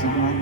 지금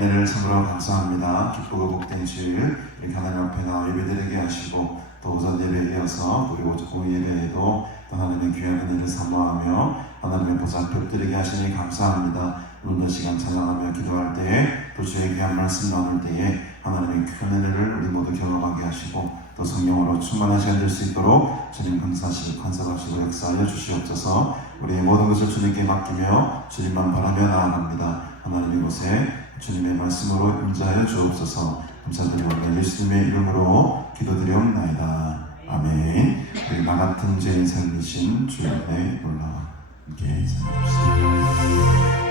은혜를 참으로 감사합니다. 기쁘고 복된 주일 이렇게 하나님 앞에 나와 예배드리게 하시고 또 오전 예배에 이어서 우리 오후 예배에도 또 하나님의 귀한 은혜를 사모하며 하나님의 보좌 뵙드리게 하시니 감사합니다. 오늘도 시간 찬양하며 기도할 때에 또 주의 귀한 말씀 나눌 때에 하나님의 큰 은혜를 우리 모두 경험하게 하시고 또 성령으로 충만한 시간 될 수 있도록 주님 감사하시고 간섭하시고 역사하여 주시옵소서. 우리의 모든 것을 주님께 맡기며 주님만 바라며 나아갑니다. 하나님 이곳에 주님의 말씀으로 임재하여 주옵소서. 감사드리오며 예수님의 이름으로 기도드리옵나이다. 아멘. 우리 나 같은 죄인 살리신 주의 은혜 놀라 함께 찬양합시다.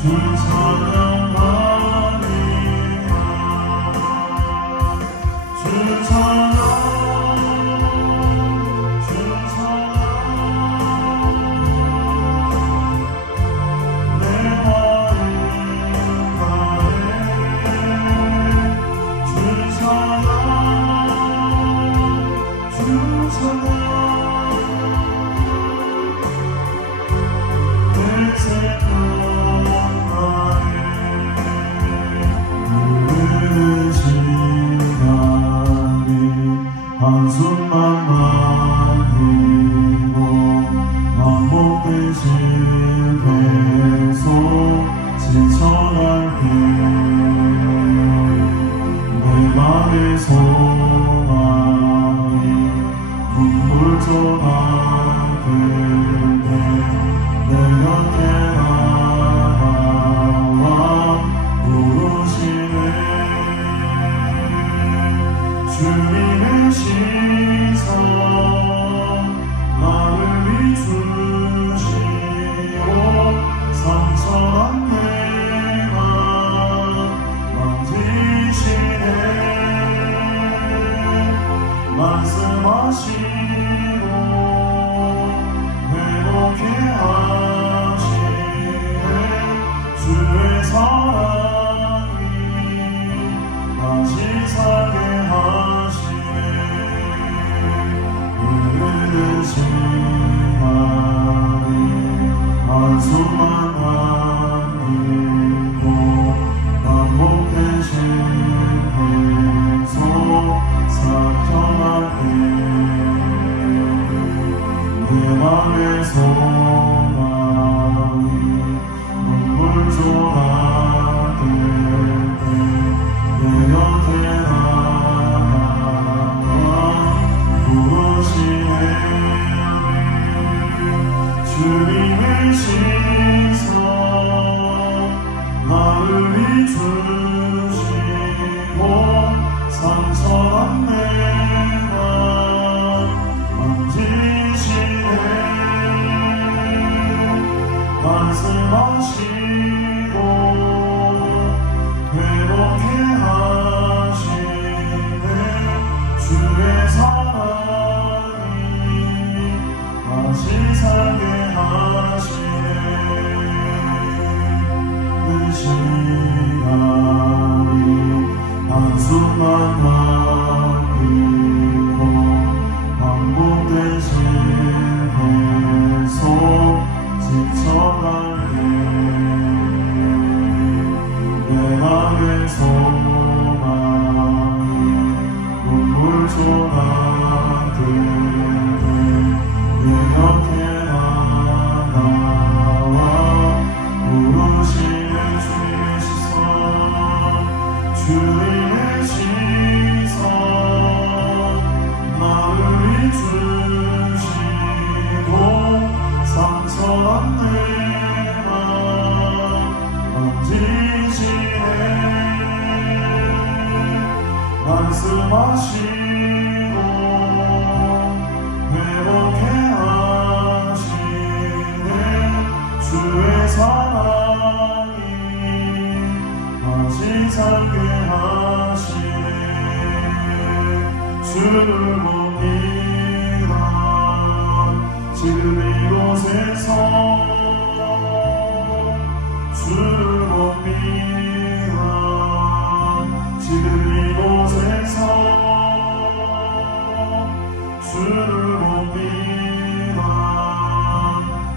주 찬양합니다. 주 찬양 한숨만 남기고 반복된 실패 속 지쳐갈 때 내 맘의 소망이 눈물조각 될 때 내 곁에 나와 부르시네. 주님의 시선 나를 비추시오. 상처난 내가 만지시네. 말씀하시고 회복해 하시네. 주의 사랑이 다시 살게 하시네. 오늘의 시간이 한숨만 남기고 반복된 실패 속 살펴갈 때 내 맘의 소망이 눈물조각 될 때 내 곁에 나와 부르시네. 주님의 시선 나를 비추시고 상처난 내가 만지시네. 말씀하시고 회복해 하시네. 주의 사랑이 다시 살게 하시네. 그 시간이 한숨만 남기고 반복된 실패 속 지쳐갈 때 내 맘의 소망이 눈물조각 될 때 내 곁에 나와 부르시는 주님의 시선. 주님의 시선 나를 비추시고 상처난 내가 만지시네. 말씀하시고 회복해 하시네. 주의 사랑이 다시 살게 하시네. 주를 봅니다. 지금 이곳에서 주를 봅니다. 지금 이곳에서 주를 봅니다.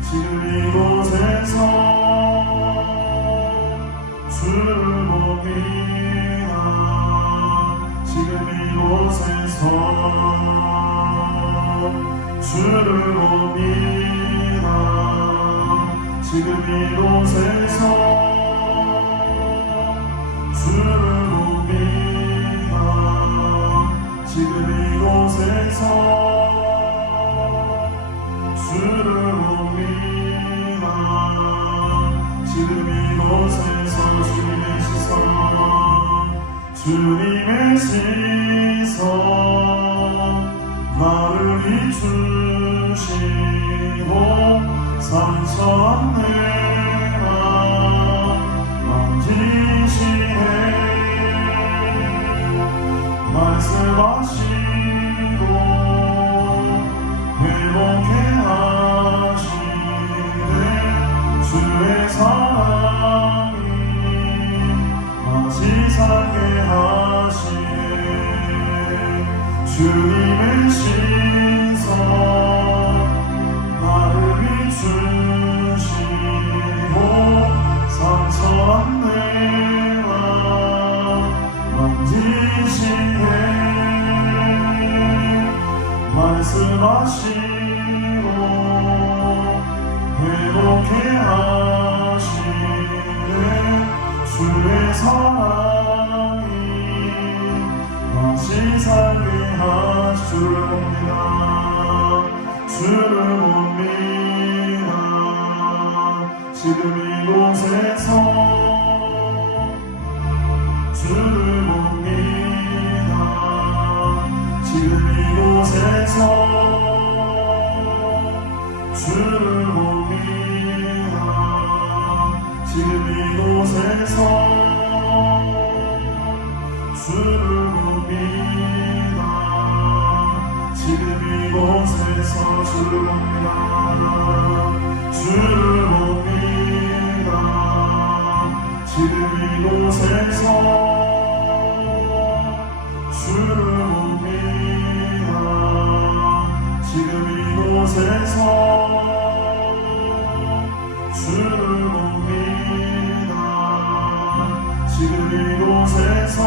지금 이곳에서 주를 봅니다. 지금 이곳에서 주를 봅니다. 지금 이곳에서 주를 봅니다. 지금 이곳에서 주를 봅니다. 지금 이곳에서 주님의 시선 주님의 시선 나를 비추시고 상처난 내가 말씀하시고 회복해 하시네. 주의 사랑이 다시 살게 하시네. 주님의 신성 나를 비추시고 상처한 내가 만지시네. 말씀하시고 회복해 하시네. 주의 사랑이 다시 살게 하시. 주를 봅니다. 주를 봅니다. 지금 이곳에서 주를 봅니다. 지금 이곳에서 주를 봅니다. 지금 이곳에서 주를 봅니다. 지금 이곳에서 주를 봅니다. 주를 봅니다. 지금 이곳에서 주를 봅니다. 지금 이곳에서 주를 봅니다. 지금 이곳에서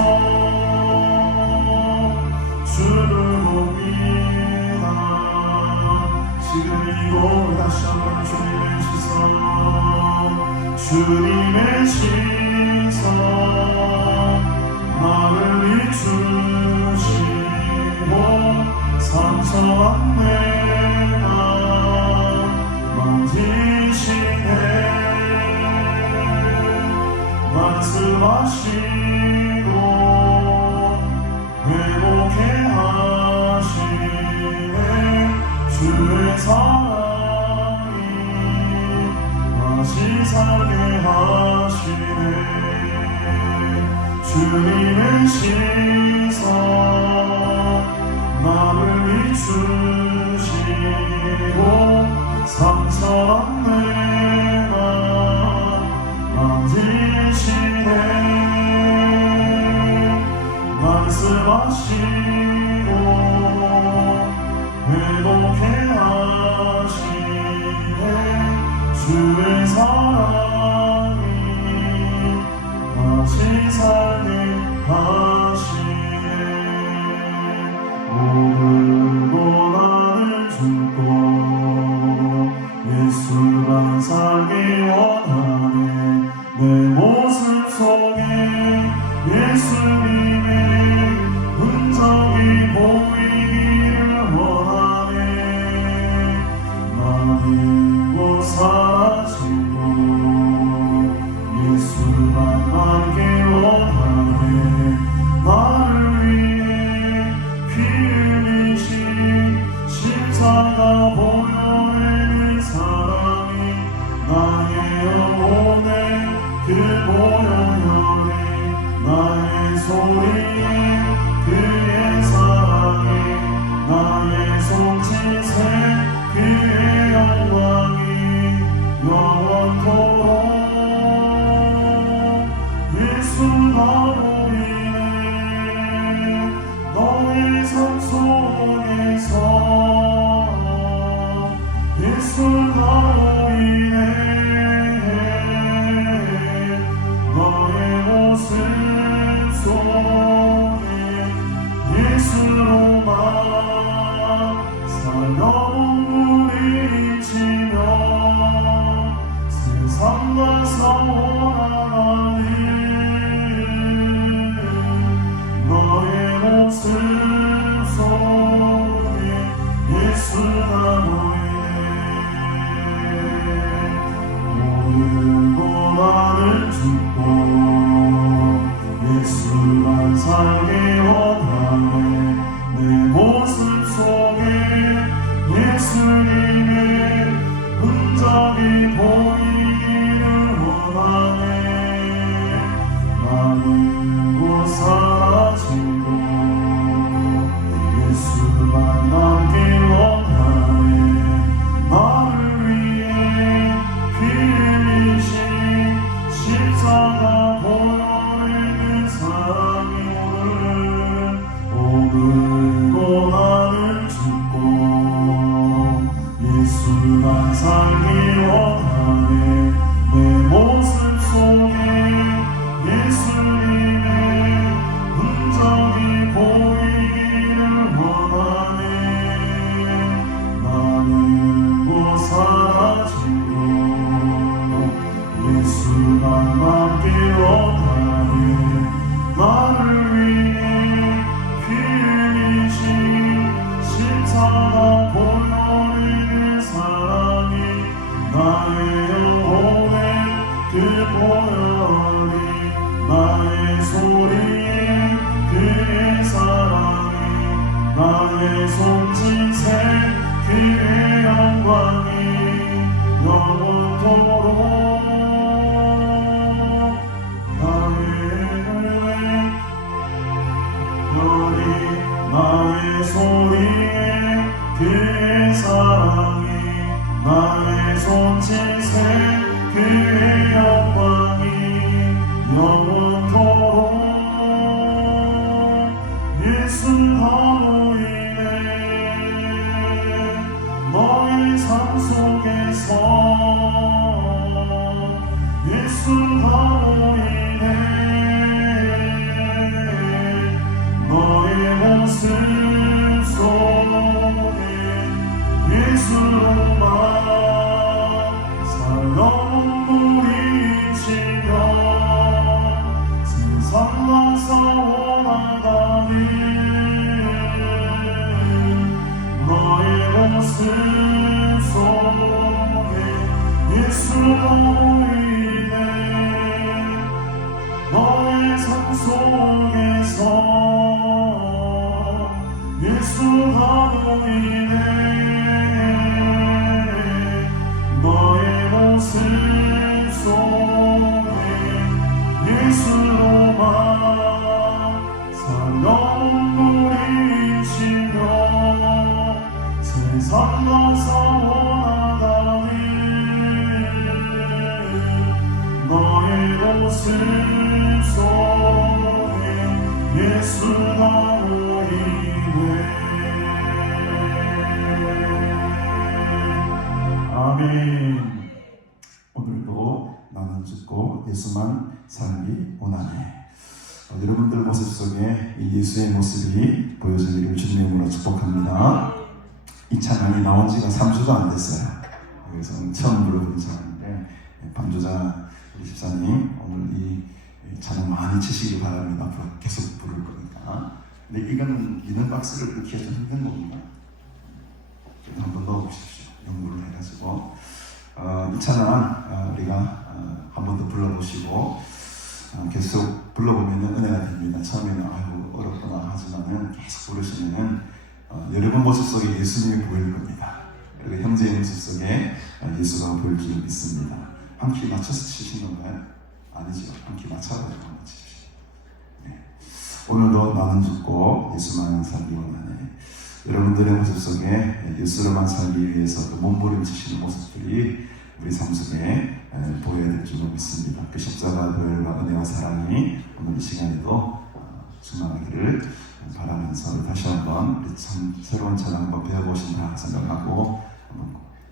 주를 봅니다. 지금 이곳 다시 한번 주님의 시선 주님의 시선 나를 비추시고 상처한 내가 만지시네. 말씀하시고 회복해 하시네. 주의 사랑이 다시 살게 하시네. 주님의 시선 나를 비추시고 상처한 내가 만지시네. 말씀하시고 회복해 하시네. 주의 사랑이 다시 살게 하시네. 오늘도 나를 죽고 예수만 살기 원하네. 내 모습 속에 예수님의 흔적이 보이기를 원하네. 나 믿고 사라지고 예수만 알기 원하네. 나를 위해 피 흘리신 십자가 보혈의 그 사랑이 나의 영혼에 그 보혈혈이 나의 소리에 그의 사랑이 나의 손짓에 그의 영광이 영원토록 예수 나로 인해 너의 삶 속에서 예수 나로 인해 너의 모습 속에 예수로만 살려부딪히며 세상과 싸워나가니 너의 모습 속에 예수가 보이네. 오늘도 나를 죽고 예수만 살기 원하네. 내 모습 속에 예수님의 흔적이 보이기를 원하네. 나는 곧 사라지고 나의 손짓에 그의 영광이 영원토록 나의 별이 나의 소리에 그의 사랑이 나의 손짓에 그의 영광이 영원토록 예수 너무이네 너의 삶 속에서 예수 너무이네 너의 모습 속에 예수로만 살려온 물이치며 세상 감사원하다니 너의 모습 속에 예수 너무이네 너의 삶 속에서 예수 너무이네 너의 모습 속에 예수로만 살려온 물이시며 세상 감사원하다니 너의 모습 속에 예수 너무이네 아멘. 오늘도 나는 죽고 예수만 살기 원하네. 여러분들 모습 속에 이 예수의 모습이 보여지기를 주님으로 축복합니다. 이 찬양이 나온 지가 3주가 안 됐어요. 그래서 처음 부르는 찬양인데 반주자 우리 집사님 오늘 이 찬양 많이 치시기 바랍니다. 앞으로 계속 부를 거니까. 근데 이거는 이는 박스를 넣기가 좀 힘든 겁니다. 한번 넣어보십시오. 연구를 해가지고 이 찬양 우리가 한 번 더 불러보시고 계속 불러보면 은혜가 됩니다. 처음에는 아이고 어렵구나 하지만은 계속 부르시면은 여러분 모습 속에 예수님이 보일 겁니다. 그리고 형제의 모습 속에 예수가 보일 줄 믿습니다. 한 키 맞춰서 치시는 건가요? 아니죠. 한 키 맞춰가지고 한번 치십시오. 네. 오늘도 나는 죽고 예수만 살기 원하네. 여러분들의 모습 속에 예수로만 살기 위해서 또 몸부림치시는 모습들이 우리 삶 속에 보여야 될 줄 믿습니다. 그 십자가 보혈과 은혜와 사랑이 오늘 이 시간에도 충만하기를 바라면서 다시 한번 우리 참 새로운 찬양 한번 배워보신다 생각하고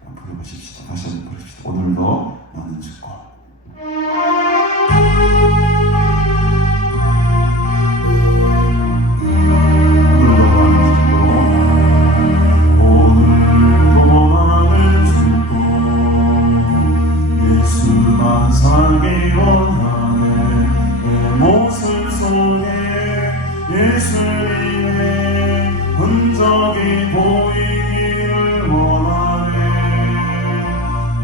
한번 부르보십시다. 다시 한번 부릅시다. 오늘도 나는 죽고 살기 원하네 내 모습 속에 예수님의 흔적이 보이기를 원하네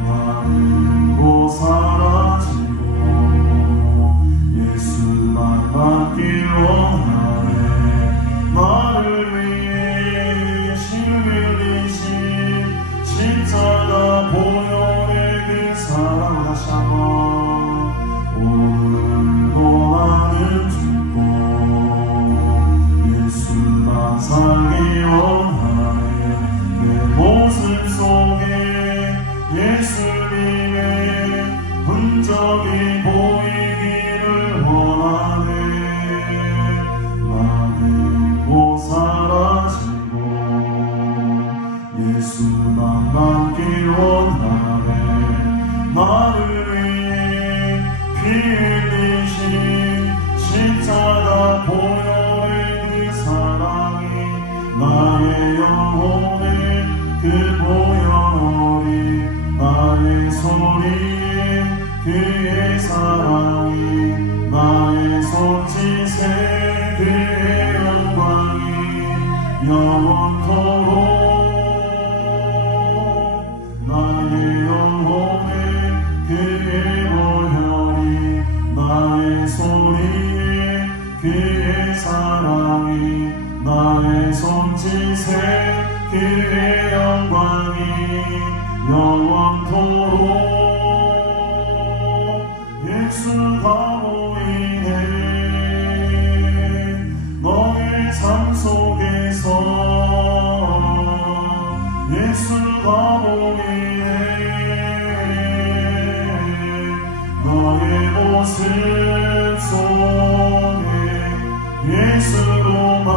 나는 곧 사라지고 예수만 받길 원하네 나를 위해 피 흘리신 십자가 보혈의 그 사랑 다시 한번 오늘도 나는 죽고 예수만 살기 원하네 내 모습 속에 예수님의 흔적이 보이기를 원하네 나는 곧 사라지고 예수만 남길 원하네 나를 위해 피 흘리신 십자가 보혈의 그 사랑이 나의 영혼에 그 보혈이 나의 소리에 그의 사랑이 나의 손짓에 그의 영광이 영원토록 나의 영혼에 그의 보혈이 나의 소리에 그의 사랑이 나의 손짓에 모습 속에 예수로만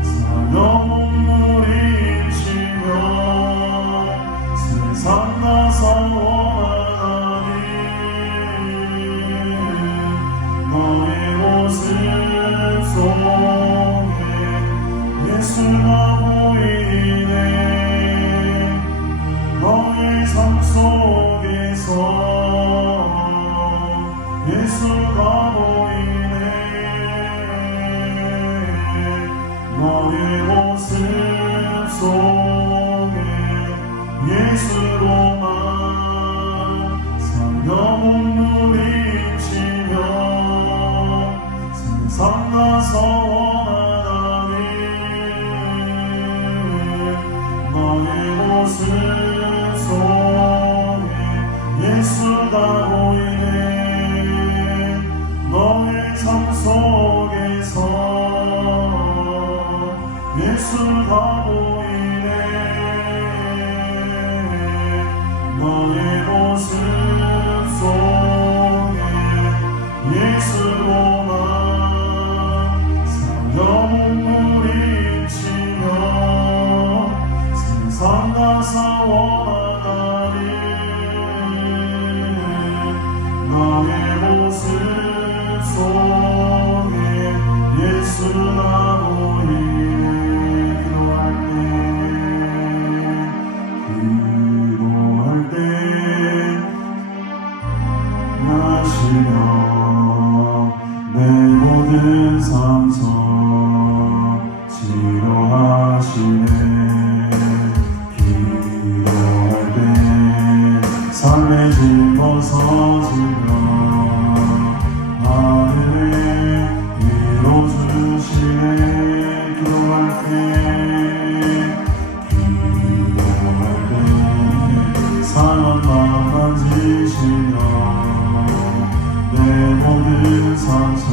사랑 눈물이시며 세상 나서 원하니 너의 모습 속에 예수가 보이네. 너의 삶 속에서 예수가 보이네. 너의 모습 속에 예수로만 사랑 눈물이시며 세상 나서 원하니 너의 모습 속에 예수가 보이네. 너의 삶 속에서 예수가 보이네. 너의 모습 속에 예수로만 사랑 눈물이시며 세상 나서 원하니 너의 모습 속에 예수가 보이네. 기도할 때 나시며 내 모든 상처 치료하시네. 기도할 때 삶의 짐 벗어지며 하늘에 이뤄주시네. 기도할 때 상한 마음 만지시며 내 모든 상처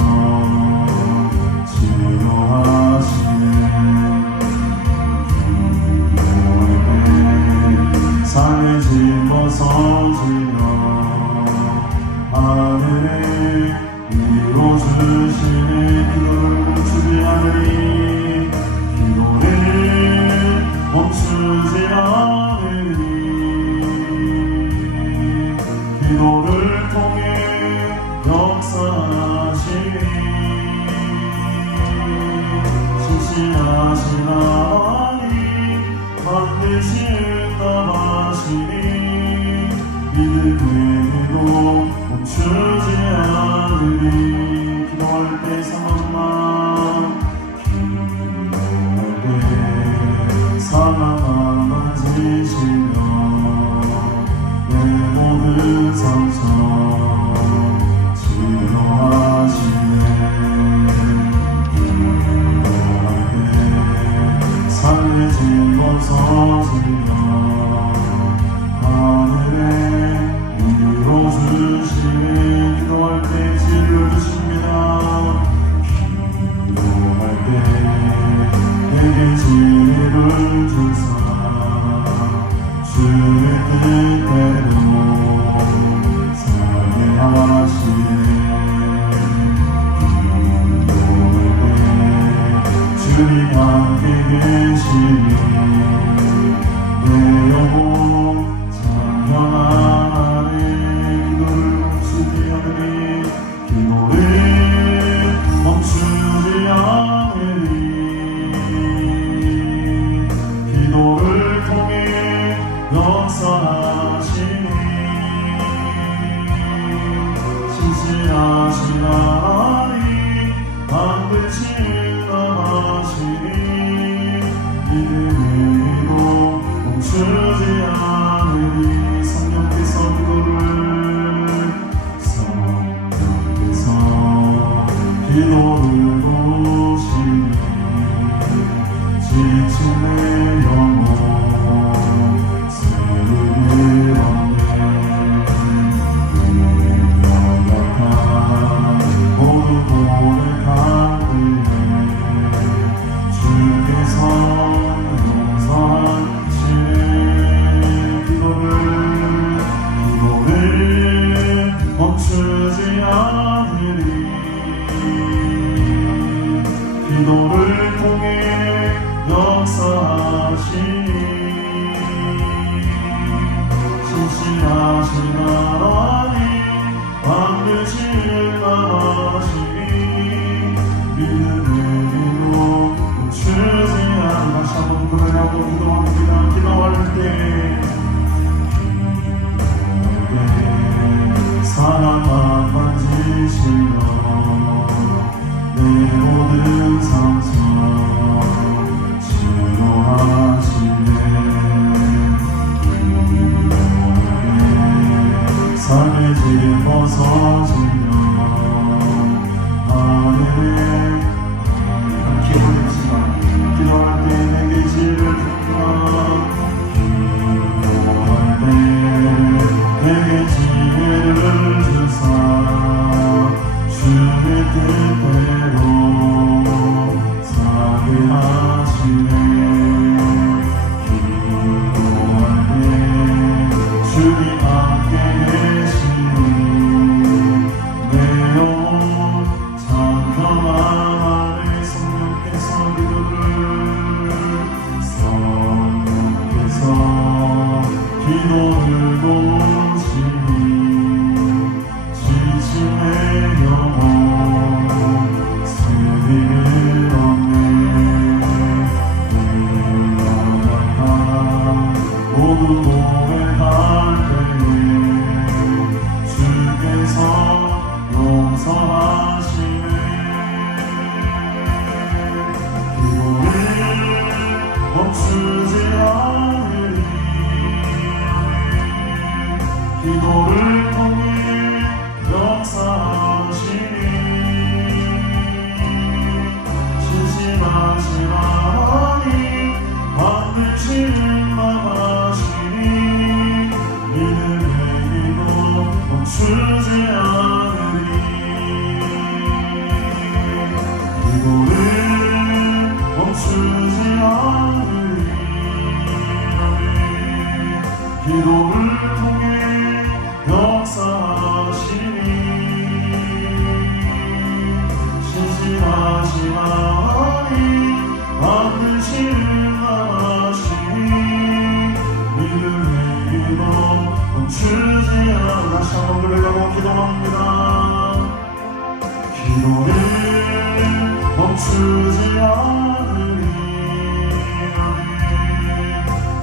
치료하시네. 기도할 때 삶의 짐 벗어지며 하늘에 이뤄주시네. 기도를 멈추지 않으리. 기도를 멈추지 않으리. 기도를 통해 역사하시니 신실하신 하나님 반드시 응답하시니 믿음에도 멈추지 않으리. 기도할 때 상한 마음 만지시며 내 모든 상처 치료하시네. 기도할 때 삶의 짐 벗어지며 하늘에 이뤄주시네. 기도할 때 지혜를 주십니다. 기도할 때 내게 지혜를 주사 주의 뜻대로 살게 하시네. 기도할 때 주님 함께 계시니 내 영혼 찬양하네. 기도를 멈추지 않으리. 기도를 멈추지 않으리. 기도를 통해 역사하시니 신실하신 하나님 반드시 응답하시니 믿음으로 멈추지 않으리. 성령께서 기도를 도우시니 지친 내 영혼 새롭게 얻네. 운명같아 모두 고백하기에 주께서 용서하시네. 기도를 멈추 멈추지 않으리. 기도를 통해 역사하시니 신실하신 하나님 반드시 응답하시니 믿음의 기도 멈추지 않으리. 다시 한번 고백하고 기도합니다. 기도할 때 사랑만 만지시며 내 모든 상처 치료하시네. 삶의 짐 벗어지며 아멘. 기도할 시간, 기도할 때 내게 지혜를 줍니다. 기도할 때 내게 지혜를 주사 주의 뜻대로 살게 하시네. 기도할 때 주님 함께 계시니 내 영혼 찬양하네. 성령께서 기도를 도우시니 지침의 영혼 스님을 얻네. 모두 고백할 때에 주께서 용서하시네. 기도를 멈추지 않으리. 기도를 통해 역사하시니 신실하신 하나님 반드시 응답하시니 믿음의 기도 멈추지 않으리. 기도를 멈추지 않으리. 기도를 통해 역사하시니 신실하신 하나님 반드시 응답하시니 믿음의 기도 멈추지 않으리. 다시 한번 고백하고 기도합니다. 기도를 멈추지 않으리.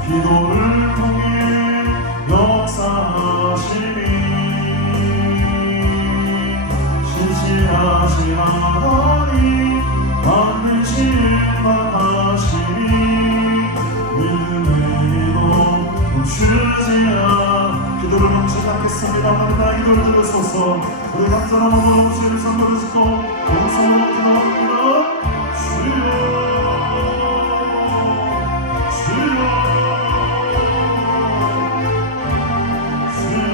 기도를 통해 역사하시니 신실하신 하나님 반드시 응답하시니 믿음의 기도 멈추지 않으리. 기도를 멈추지 않겠습니다. 하나님 나의 기도를 들으소서. 우리 감사한 마음으로 주의 선물을 짓고 용서하고 기도합니다. 주여 주여 주여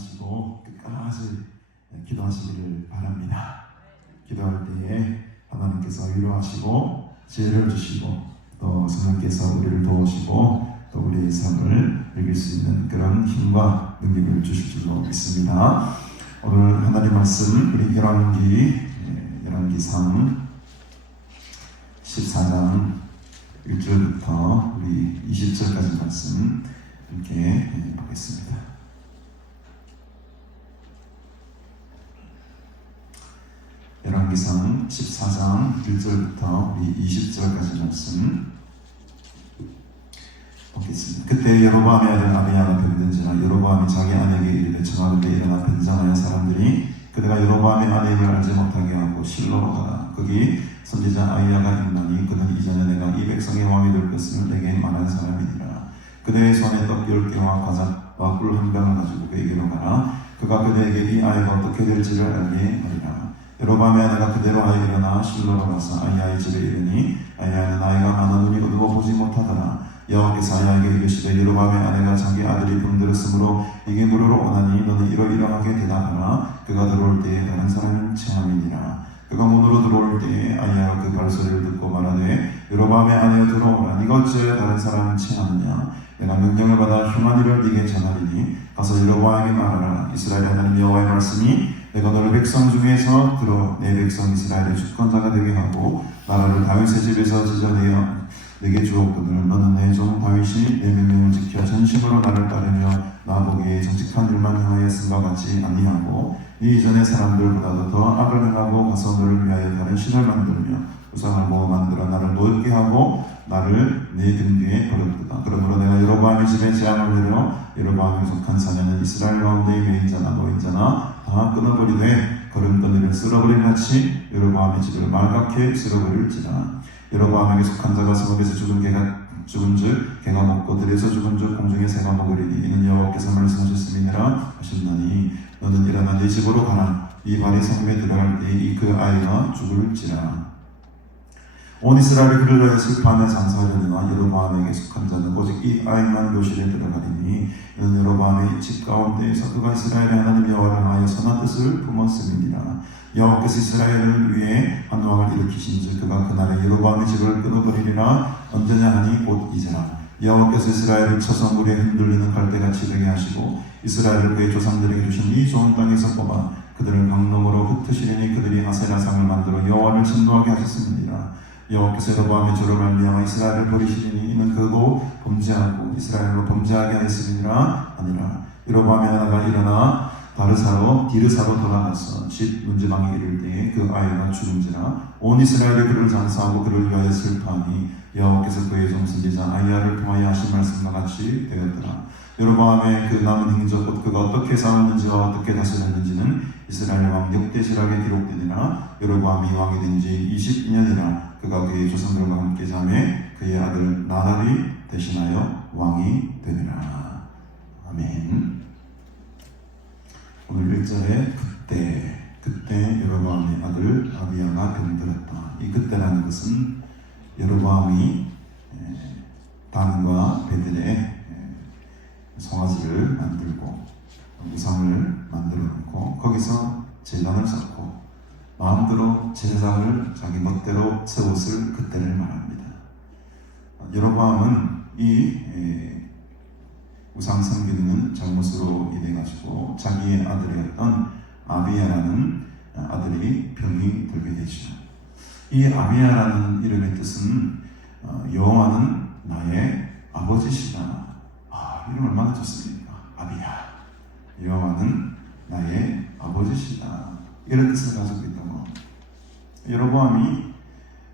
마시고 끝까지 기도하시기를 바랍니다. 기도할 때에 하나님께서 위로하시고 지혜를 주시고 또 성령께서 우리를 도우시고 또 우리의 삶을 이길 수 있는 그런 힘과 능력을 주실 줄로 믿습니다. 오늘 하나님 말씀 우리 열왕기상 14장 1절부터 우리 20절까지 말씀 함께 보겠습니다. 열왕기상 14장 1절부터 우리 20절까지 말씀 보겠습니다. 그때 여로보암의 아들 아비야가 병든지라 여로보암이 자기 아내에게 이르되 정하루에 일어나 변장하여 사람들이 그대가 여로보암의 아내임을 알지 못하게 하고 실로로 가라. 거기 선지자 아이야가 있나니 그는 이전에 내가 이 백성의 왕이 될 것을 내게 말한 사람이니라. 그대의 손에 떡 10개와 과자와 꿀 한 병을 가지고 그에게로 가라. 그가 그대에게 이 아이가 어떻게 될지를 알게 하리라. 여로보암의 아내가 그대로 하여 일어나 실로로 가서 아이야의 집에 이르니 아이야는 나이가 많아 눈이 어두워 보지 못하더라. 여호와께서 아이야에게 이르시되 여로보암의 아내가 자기 아들이 병들었으므로 이게 무료로 오나니 너는 이러이러하게 대답하라. 그가 들어올 때에 다른 사람은 체함이니라. 그가 문으로 들어올 때에 아이야가 그 발소리를 듣고 말하되 여로보암의 아내여 들어오라. 네가 어찌하여 다른 사람은 체하느냐. 내가 명령을 받아 흉한 일을 네게 전하리니 가서 여로보암에게 말하라. 이스라엘 하나님 여호와의 말씀이 내가 너를 백성 중에서 들어 내 백성 이스라엘의 주권자가 되게 하고 나라를 다윗의 집에서 지져내어 내게 주었거늘 너는 내 종 다윗이 내 명령을 지켜 전심으로 나를 따르며 나보기에 정직한 일만 행하였음과 같이 아니하고 네 이전의 사람들보다도 더 악을 행하고 가서 너를 위하여 다른 신을 만들며 우상을 모아 만들어 나를 노엽게 하고 나를 내 등 뒤에 버렸도다. 그러므로 내가 여로보암의 집에 재앙을 내려 여로보암에 속한 사내는 이스라엘 가운데의 매인자나 노인자나 다 끊어버리되 걸음더미를 쓸어버린 같이 여로보암의 집을 말갛게 쓸어버릴지라. 여로보암에게 속한 자가 성읍에서 죽은즉 개가 먹고 들에서 죽은즉 공중의 새가 먹으리니 이는 여호와께서 말씀하셨음이니라 하셨나니 너는 일어나 네 집으로 가라. 이 발이 성읍에 들어갈 때에 이 그 아이가 죽을지라. 온 이스라엘이 그를 위하여 슬퍼하며 장사하려니와 여로보암에게 속한 자는 오직 이 아이만 묘실에 들어가리니 이는 여로보암의 집 가운데에서 그가 이스라엘의 하나님 여호와를 하여 선한 뜻을 품었음이니라. 여호와께서 이스라엘을 위해 한 왕을 일으키신즉 그가 그날에 여로보암의 집을 끊어버리리라. 언제냐 하니 곧 이제라. 여호와께서 이스라엘을 쳐서 물에 흔들리는 갈대같이 되게 하시고 이스라엘을 그의 조상들에게 주신 이 좋은 땅에서 뽑아 그들을 강nom으로 흩으시리니 그들이 아세라상을 만들어 여호와를 진노하게 하셨습니다. 여호와께서 여로보암의 죄로 말미암아 이스라엘을 버리시리니 이는 그도 범죄하고 이스라엘로 범죄하게 하였음이니라 아니라. 여로보암의 하나가 일어나 디르사로 돌아가서 집 문지방에 이를 때에 그 아이가 죽은지라. 온 이스라엘이 그를 장사하고 그를 위하여 슬퍼하니 여호와께서 그의 종 선지자 아이야를 통하여 하신 말씀과 같이 되었더라. 여로보암의 그 남은 행적 곧 그가 어떻게 싸웠는지와 어떻게 다스렸는지는 이스라엘 왕 역대실록에 기록되니라. 여로보암이 왕이 된 지 22년이라. 그가 그의 조상들과 함께 자매 그의 아들 나답이 대신하여 왕이 되니라. 아멘. 오늘 1절에 그때 여로보암의 아들 아비야가 병들었다. 이 그때라는 것은 여로보암이 단과 베들에 송아지를 만들고 우상을 만들어 놓고 거기서 제단을 쌓고 마음대로 제사장을 자기 멋대로 세웠을 그때를 말합니다. 여로보암은 이 우상 섬기는 잘못으로 인해 가지고 자기의 아들이었던 아비야라는 아들이 병이 들게 되죠. 이 아비야라는 이름의 뜻은 여호와는 나의 아버지시다. 이름 얼마나 좋습니까? 아비야. 여호와는 나의 아버지시다. 이런 뜻을 가지고 있다고. 여로보암이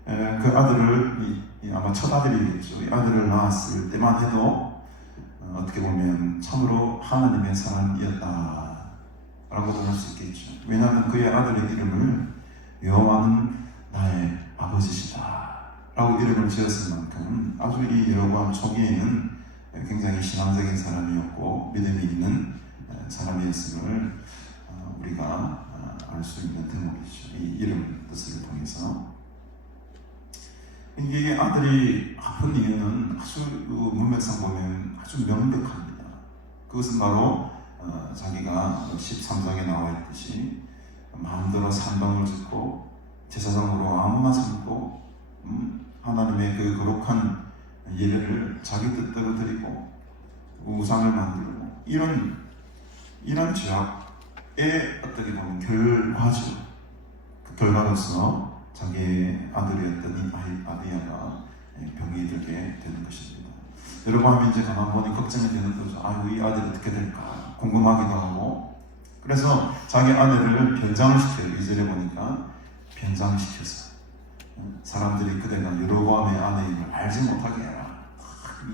그 아들을 아마 첫 아들이겠죠. 이 아들을 낳았을 때만 해도 어떻게 보면 참으로 하나님의 사람이었다 라고 할 수 있겠죠. 왜냐하면 그의 아들의 이름을 여호와는 나의 아버지시다 라고 이름을 지었을 만큼 아주 이 여로보암 초기에는 굉장히 신앙적인 사람이었고 믿음이 있는 사람이었음을 우리가 알 수 있는 대목이죠. 이 이름 뜻을 통해서. 이게 아들이 아픈 이유는 아주 문맥상 보면 아주 명백합니다. 그것은 바로 자기가 13장에 나와 있듯이 마음대로 산방을 짓고 제사장으로 아무나 삼고 하나님의 그 거룩한 예배를 자기 뜻대로 드리고 우상을 만들고 이런 죄악의 어떻게 보면 결과죠. 그 결과로서 자기의 아들이었던 이 아비야가 병이 들게 되는 것입니다. 여러분 이제 가만 보니 걱정이 되는 거죠. 아이고 이 아들이 어떻게 될까 궁금하기도 하고, 그래서 자기 아내를 변장을 시켜요. 2절에 보니까 변장을 시켰어요. 사람들이 그대가 여로보암의 아내임을 알지 못하게 해라.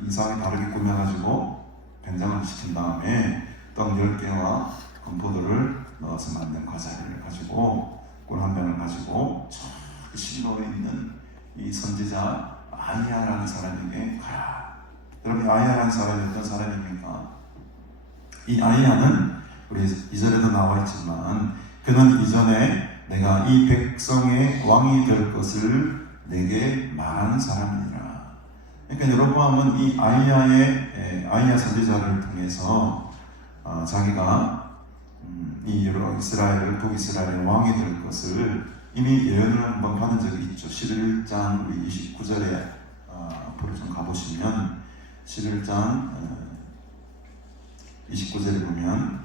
이상하게 다르게 꾸며가지고 변장을 시킨 다음에 떡 10개와 건포도를 넣어서 만든 과자를 가지고 꿀 한 병을 가지고 저 실로에 있는 이 선지자 아이야라는 사람에게 가라. 여러분 아이야라는 사람이 어떤 사람입니까? 이 아이야는 우리 2절에도 나와 있지만 그는 이전에 내가 이 백성의 왕이 될 것을 내게 말하는 사람이니라. 그러니까 여로보암은 이 아이야 선지자를 통해서 자기가 이 이스라엘을 북이스라엘의 왕이 될 것을 이미 예언을 한번 받은 적이 있죠. 11장 우리 29절에 앞으로 좀 가보시면 11장 29절에 보면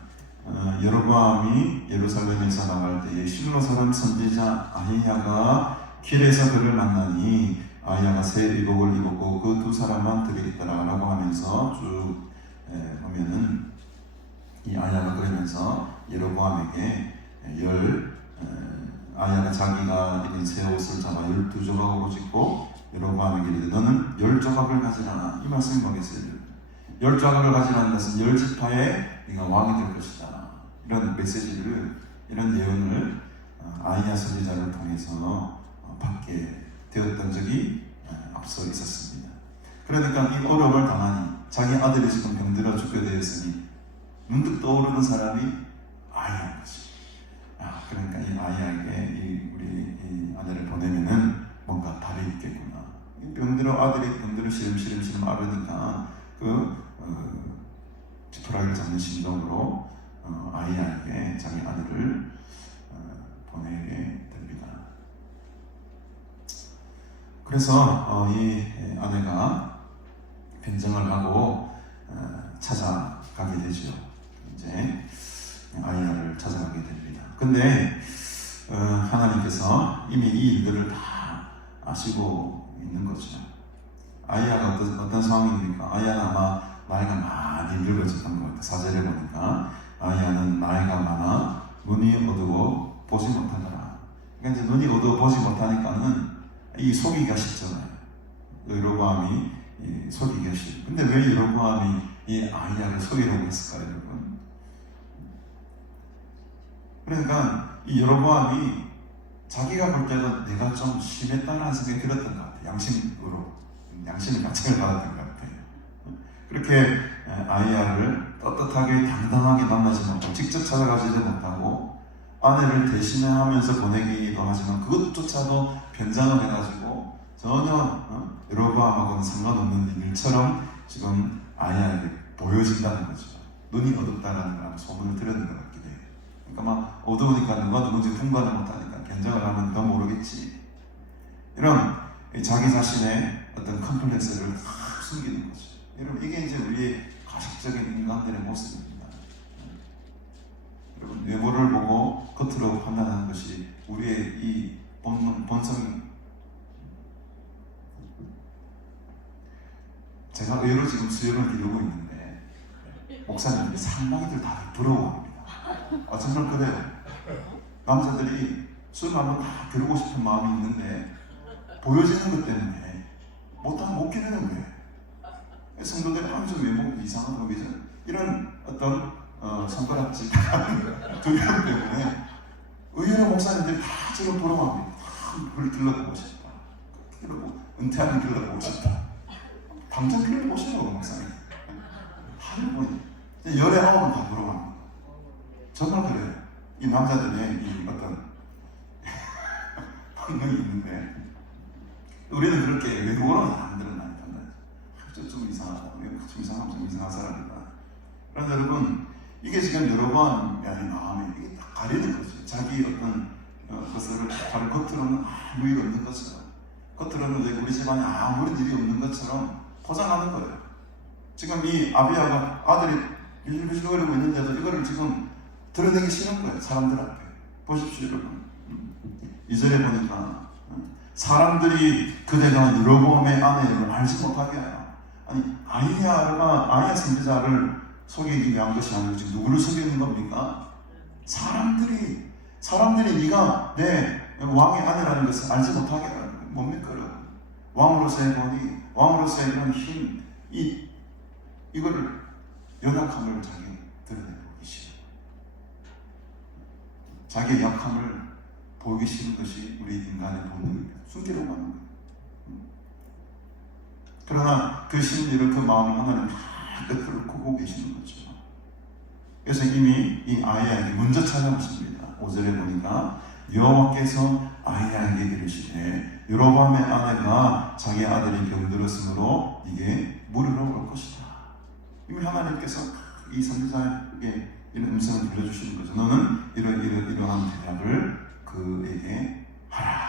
여로보암이 예루살렘에서 나갈 때에 실로 사람 선지자 아히야가 길에서 그를 만나니 아히야가 새 의복을 입었고 그 두 사람만 들어있더라 라고 하면서 쭉 보면은 이 아히야가 그러면서 여로보암에게 아히야가 자기가 입은 새 옷을 잡아 12조각으로 짓고 여로보암에게 이르되 너는 10조각을 가지라. 이 말씀이 뭐겠어요? 10조각을 가지라는 것은 10지파의 네가 왕이 될 것이다. 이런 메시지를, 이런 예언을 아히야 선지자를 통해서 받게 되었던 적이 앞서 있었습니다. 그러니까 이 어려움을 당하니 자기 아들이 지금 병들어 죽게 되었으니 문득 떠오르는 사람이 아히야인 거지. 그러니까 이 아히야에게 우리 이 아내를 보내면은 뭔가 답이 있겠구나. 아들이 병들어 시름시름 앓으니까 지푸라기를 잡는 심정으로 아히야에게 자기 아들을 보내게 됩니다. 그래서 이 아내가 변정을 하고 찾아가게 되죠. 이제 아히야를 찾아가게 됩니다. 근데 하나님께서 이미 이 일들을 다 아시고 있는 거죠. 아히야가 어떤 상황입니까? 아히야는 아마 나이가 많이 늙어졌던 것 같아요. 4절에 보니까 아히야는 나이가 많아 눈이 어두워 보지 못하더라. 그러니까 이제 눈이 어두워 보지 못하니까는 이 속이기가 쉽잖아요. 여로보암이 속이기가 쉽. 근데 왜 여로보암이 이 아히야를 속이려고 했을까요, 여러분? 그러니까 이 여로보암이 자기가 볼 때도 내가 좀 심했다는 생각이 들었던 것 같아요. 양심의 가책을 받았던 것 같아요. 그렇게 아히야를 떳떳하게 당당하게 만나지 못하고 직접 찾아가지도 못하고 아내를 대신하면서 보내기도 하지만 그것조차도 변장을 해가지고 전혀 여로보암하고는 상관없는 일처럼 지금 아히야에게 보여진다는 거죠. 눈이 어둡다라는 소문을 들었는 것 같기도 해요. 그러니까 막 어두우니까 누가 누군지 통과를 못하니까 변장을 하면 더 모르겠지. 이런 자기 자신의 어떤 컴플렉스를 다 숨기는 거죠. 여러분 이게 이제 우리의 가식적인 인간들의 모습입니다. 여러분 외모를 보고 겉으로 판단하는 것이 우리의 이 본성. 제가 의외로 지금 수영을 기르고 있는데 목사님들이 상당히들 다들 부러워합니다. 정말 그래요. 남자들이 술 한번 다 기르고 싶은 마음이 있는데 보여지는 것 때문에 못 기르는 거예요. 성도들이 항상 외모 이상한 거죠. 이런 어떤 손가락질 두려움 때문에 의외로 목사님들이 다 지금 부러워합니다. 그걸 길러보고 싶다. 그러고 은퇴하면 길러보고 싶다. 당장 길러보고 싶다고 목사님. 다들 보니 열의 아홉은 다 부러워합니다. 정말 그래요. 이 남자들의 이 어떤 방법이 있는데 우리는 그렇게 외모로는 사람들은 많이 판단해요. 좀 이상하다. 좀 이상한 사람이다. 그런데 여러분 이게 지금 여러분 마음에 이게 딱 가리는 거죠. 자기 어떤 것을 바로 겉으로는 아무 일 없는 것처럼, 겉으로는 우리 집안에 아무런 일이 없는 것처럼 포장하는 거예요. 지금 이 아비야가 아들이 빌빌거리고 있는데도 이거를 지금 드러내기 싫은 거예요. 사람들 앞에. 보십시오 여러분. 2절에 보니까 사람들이 그대가 여로보암의 아내임을 알지 못하게 하여. 아니 아이야 선지자를 속이기 위한 것이 아니고 지금 누구를 속이는 겁니까? 사람들이 네가 내 왕의 아내라는 것을 알지 못하게 하는 거예요. 뭡니까 여러분? 왕으로서의 권위, 왕으로서의 그런 힘, 이거를 연약함을 자기 드러내고 계시죠. 자기의 약함을 보이기 싫은 것이 우리 인간의 본능입니다. 숨기려고 하는 거예요. 그러나 그 심리를, 그 마음을 하나님 끝으로 보고 계시는 거죠. 그래서 이미 이 아이야에게 먼저 찾아오십니다. 5절에 보니까 여호와께서 아이야에게 이르시되 여로보암의 아내가 자기 아들이 병들었으므로 이게 무리로 올 것이다. 이미 하나님께서 이 선지자에게 이런 음성을 들려주시는 거죠. 너는 이러한 대답을 그에게 하라.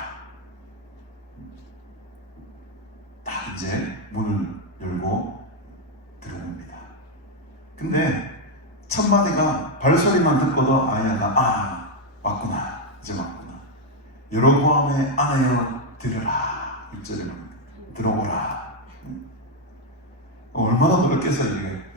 딱 이제 문을 열고 들어옵니다. 근데 첫 마디가 발소리만 듣고도 아이야가 왔구나, 이제 왔구나. 여로보암의 아내여 들으라. 6절에 들어오라. 얼마나 노력해서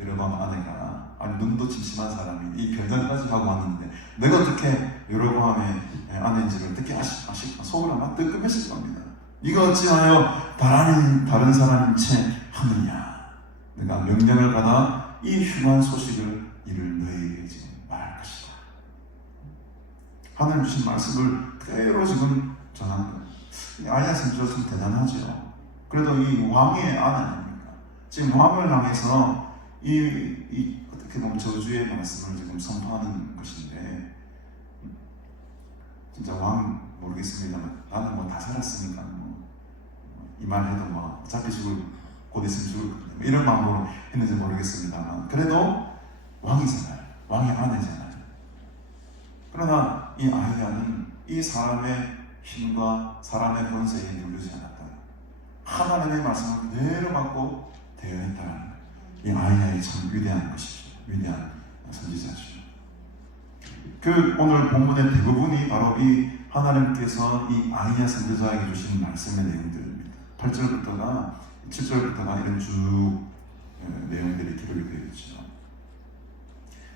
여로보암 아내가, 아니 눈도 침침한 사람이 이 결단까지 하고 왔는데 내가 어떻게 여로보암의 아내인지를 어떻게 속을 아마 뜨끔했을 겁니다. 이거 어찌하여 다른 사람인 채 하느냐. 내가 명령을 받아 이 흉한 소식을 이를 너희에게 지금 말할 것이다. 하나님 주신 말씀을 그대로 지금 전하는 거예요. 아이야 선지자가 참 대단하죠. 그래도 이 왕의 아내 아닙니까? 지금 왕을 향해서 어떻게 보면 저주의 말씀을 지금 선포하는 것인데, 진짜 왕 모르겠습니다만 나는 뭐 다 살았으니까 이 말 해도 뭐 어차피 곧 있으면 죽을 건데 이런 마음으로 했는지 모르겠습니다만, 그래도 왕이잖아요. 왕의 아내잖아요. 그러나 이 아이야는 이 사람의 힘과 사람의 권세에 눌리지 않았다. 하나님의 말씀을 그대로 받고 되어 있다는 거예요. 이 아이야이 참 위대한 것이죠. 위대한 선지자죠. 오늘 본문의 대부분이 바로 이 하나님께서 이 아이야 선지자에게 주신 말씀의 내용들입니다. 8절부터가 7절부터가 이런 쭉 내용들이 기록이 되어 있죠.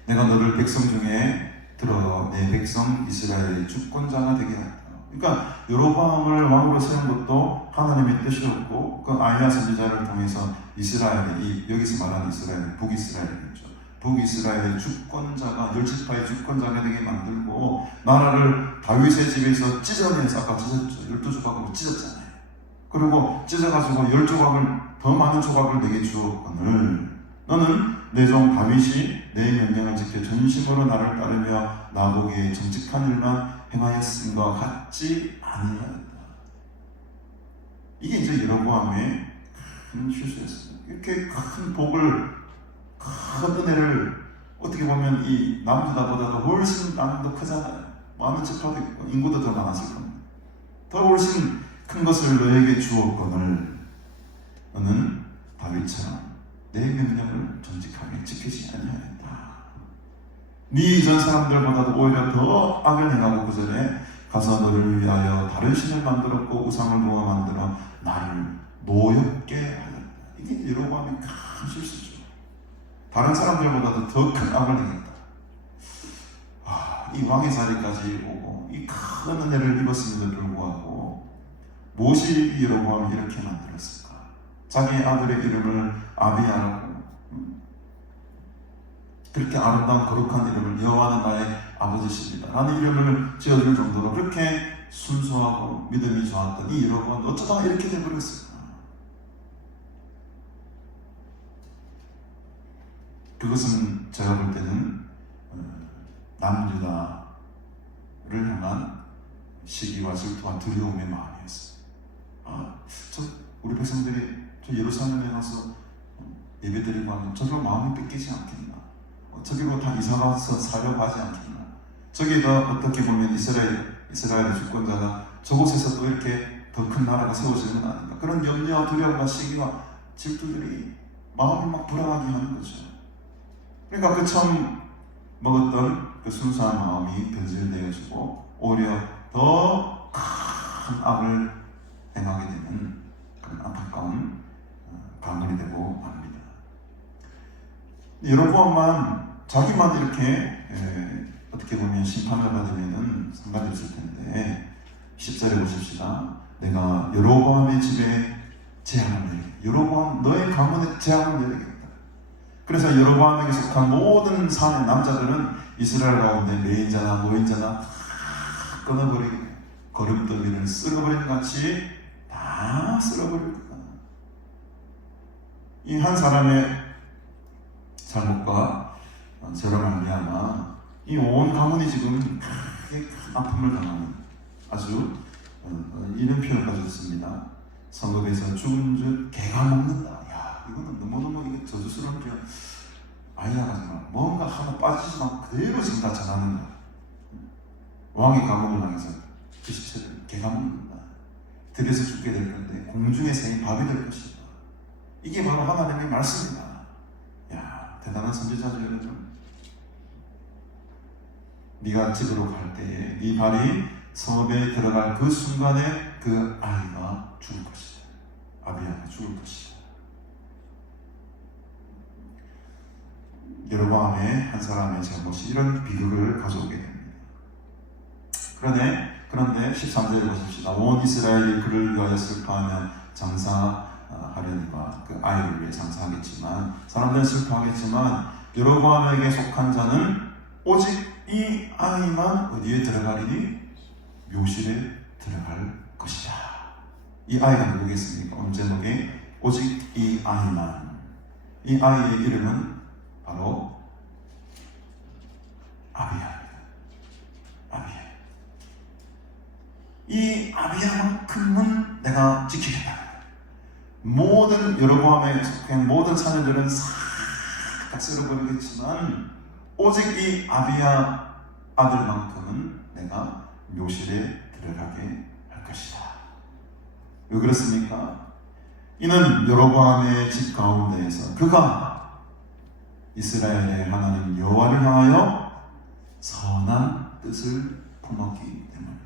내가 너를 백성 중에 들어 내 백성 이스라엘의 주권자가 되게 하였다. 그러니까 여로보암을 왕으로 세운 것도 하나님의 뜻이었고, 그 아이야 선지자를 통해서 이스라엘의, 여기서 말하는 이스라엘은 북이스라엘이겠죠. 북이스라엘의 주권자가, 10지파의 주권자가 되게 만들고, 나라를 다윗의 집에서 찢어내서, 아까 찢었죠. 12조각으로 찢었잖아요. 그리고 찢어가지고 10조각을, 더 많은 조각을 내게 주었거늘 너는 내 종 다윗이 내 명령을 지켜 전심으로 나를 따르며 나보기에 정직한 일만 행하였음과 같지 아니하였다. 이게 이제 여로보암의 큰 실수였습니다. 이렇게 큰 복을, 큰 은혜를, 어떻게 보면 이 남주다보다도 훨씬 나눔도 크잖아요. 많은 지파도 있고 인구도 더 많았을 겁니다. 더 훨씬 큰 것을 너에게 주었거늘 너는 다윗처럼 내 명령을 정직하게 지키지 아니하였다. 네 이전 사람들보다도 오히려 더 악을 행하고, 그 전에 가서 너를 위하여 다른 신을 만들었고 우상을 놓아 만들어 나를 노엽게 하였다. 이게 여로보암의 큰 실수죠. 다른 사람들보다도 더 큰 악을 행했다. 이 왕의 자리까지 오고 이 큰 은혜를 입었음에도 불구하고 무엇이 여로보암을 이렇게 만들었을까? 자기 아들의 이름을 아비야라고, 그렇게 아름다운 거룩한 이름을 여호와는 나의 아버지십니다 라는 이름을 지어줄 정도로 그렇게 순수하고 믿음이 좋았던 이 여로보암은 어쩌다가 이렇게 되어버렸을까? 그것은 제가 볼 때는 남유다를 향한 시기와 질투와 두려움의 마음이었어요. 우리 백성들이 저 예루살렘에 가서 예배드리고 하면 저절로 마음이 뺏기지 않겠나? 저기로 다 이사가서 살려고 하지 않겠나. 저기도 어떻게 보면 이스라엘의 주권자가 저곳에서 또 이렇게 더 큰 나라가 세워지는 건 아닌가. 그런 염려와 두려움과 시기와 질투들이 마음을 막 불안하게 하는 거죠. 그러니까 그 처음 먹었던 그 순수한 마음이 변질되어지고 오히려 더 큰 악을 행하게 되는 그런 안타까운 가문이 되고 맙니다. 여로보암만 자기만 이렇게 어떻게 보면 심판을 받으면 상관이 없을 텐데 10절에 보십시다. 내가 여로보암의 집에 재앙을 내리겠다. 여로보암 너의 가문에 재앙을 내리겠다. 그래서 여로보암에게 속한 모든 산의 남자들은 이스라엘 가운데 매인자나 노인자나 다 끊어버리게 돼. 거름더미를 쓸어버리는 같이 다 쓸어버립니다. 이 한 사람의 잘못과 죄로 말미암아 이 온 가문이 지금 크게 큰 아픔을 당하는 아주 이런 표현을 가졌습니다. 성읍에서 죽은 줄 개가 먹는다. 야, 이거는 너무너무 이게 저주스러운 표현. 아니야, 정말 뭔가 하나 빠지지 않고 그대로 지금 다 전하는 거야. 왕의 감옥을 당해서 97을 개가 먹는다. 들에서 죽게 될 건데 공중의 새이 밥이 될 것이다. 이게 바로 하나님의 말씀이다. 야, 대단한 선지자죠, 여러분. 네가 집으로 갈 때에 네 발이 성읍에 들어갈 그 순간에 그 아이가 죽을 것이다. 아비야가 죽을 것이다. 여로보암의 한 사람의 잘못이 이런 비극을 가져오게 됩니다. 그런데 13절에 보십시다. 온 이스라엘이 그를 위하여 슬퍼하면 장사하려니와 그 아이를 위해 장사하겠지만 사람들은 슬퍼하겠지만 여로보암에게 속한 자는 오직 이 아이만 어디에 들어가리니 묘실에 들어갈 것이다. 이 아이가 누구겠습니까? 오늘 제목에 오직 이 아이만. 이 아이의 이름은 바로 아비야입니다. 아비야. 이 아비야만큼은 내가 지키겠다. 모든 여로보암에 속한 모든 사내들은 싹 다 쓸어버리겠지만 오직 이 아비야 아들만큼은 내가 묘실에 들어가게 할 것이다. 왜 그렇습니까? 이는 여로보암의 집 가운데에서 그가 이스라엘의 하나님 여호와를 향하여 선한 뜻을 품었기 때문에.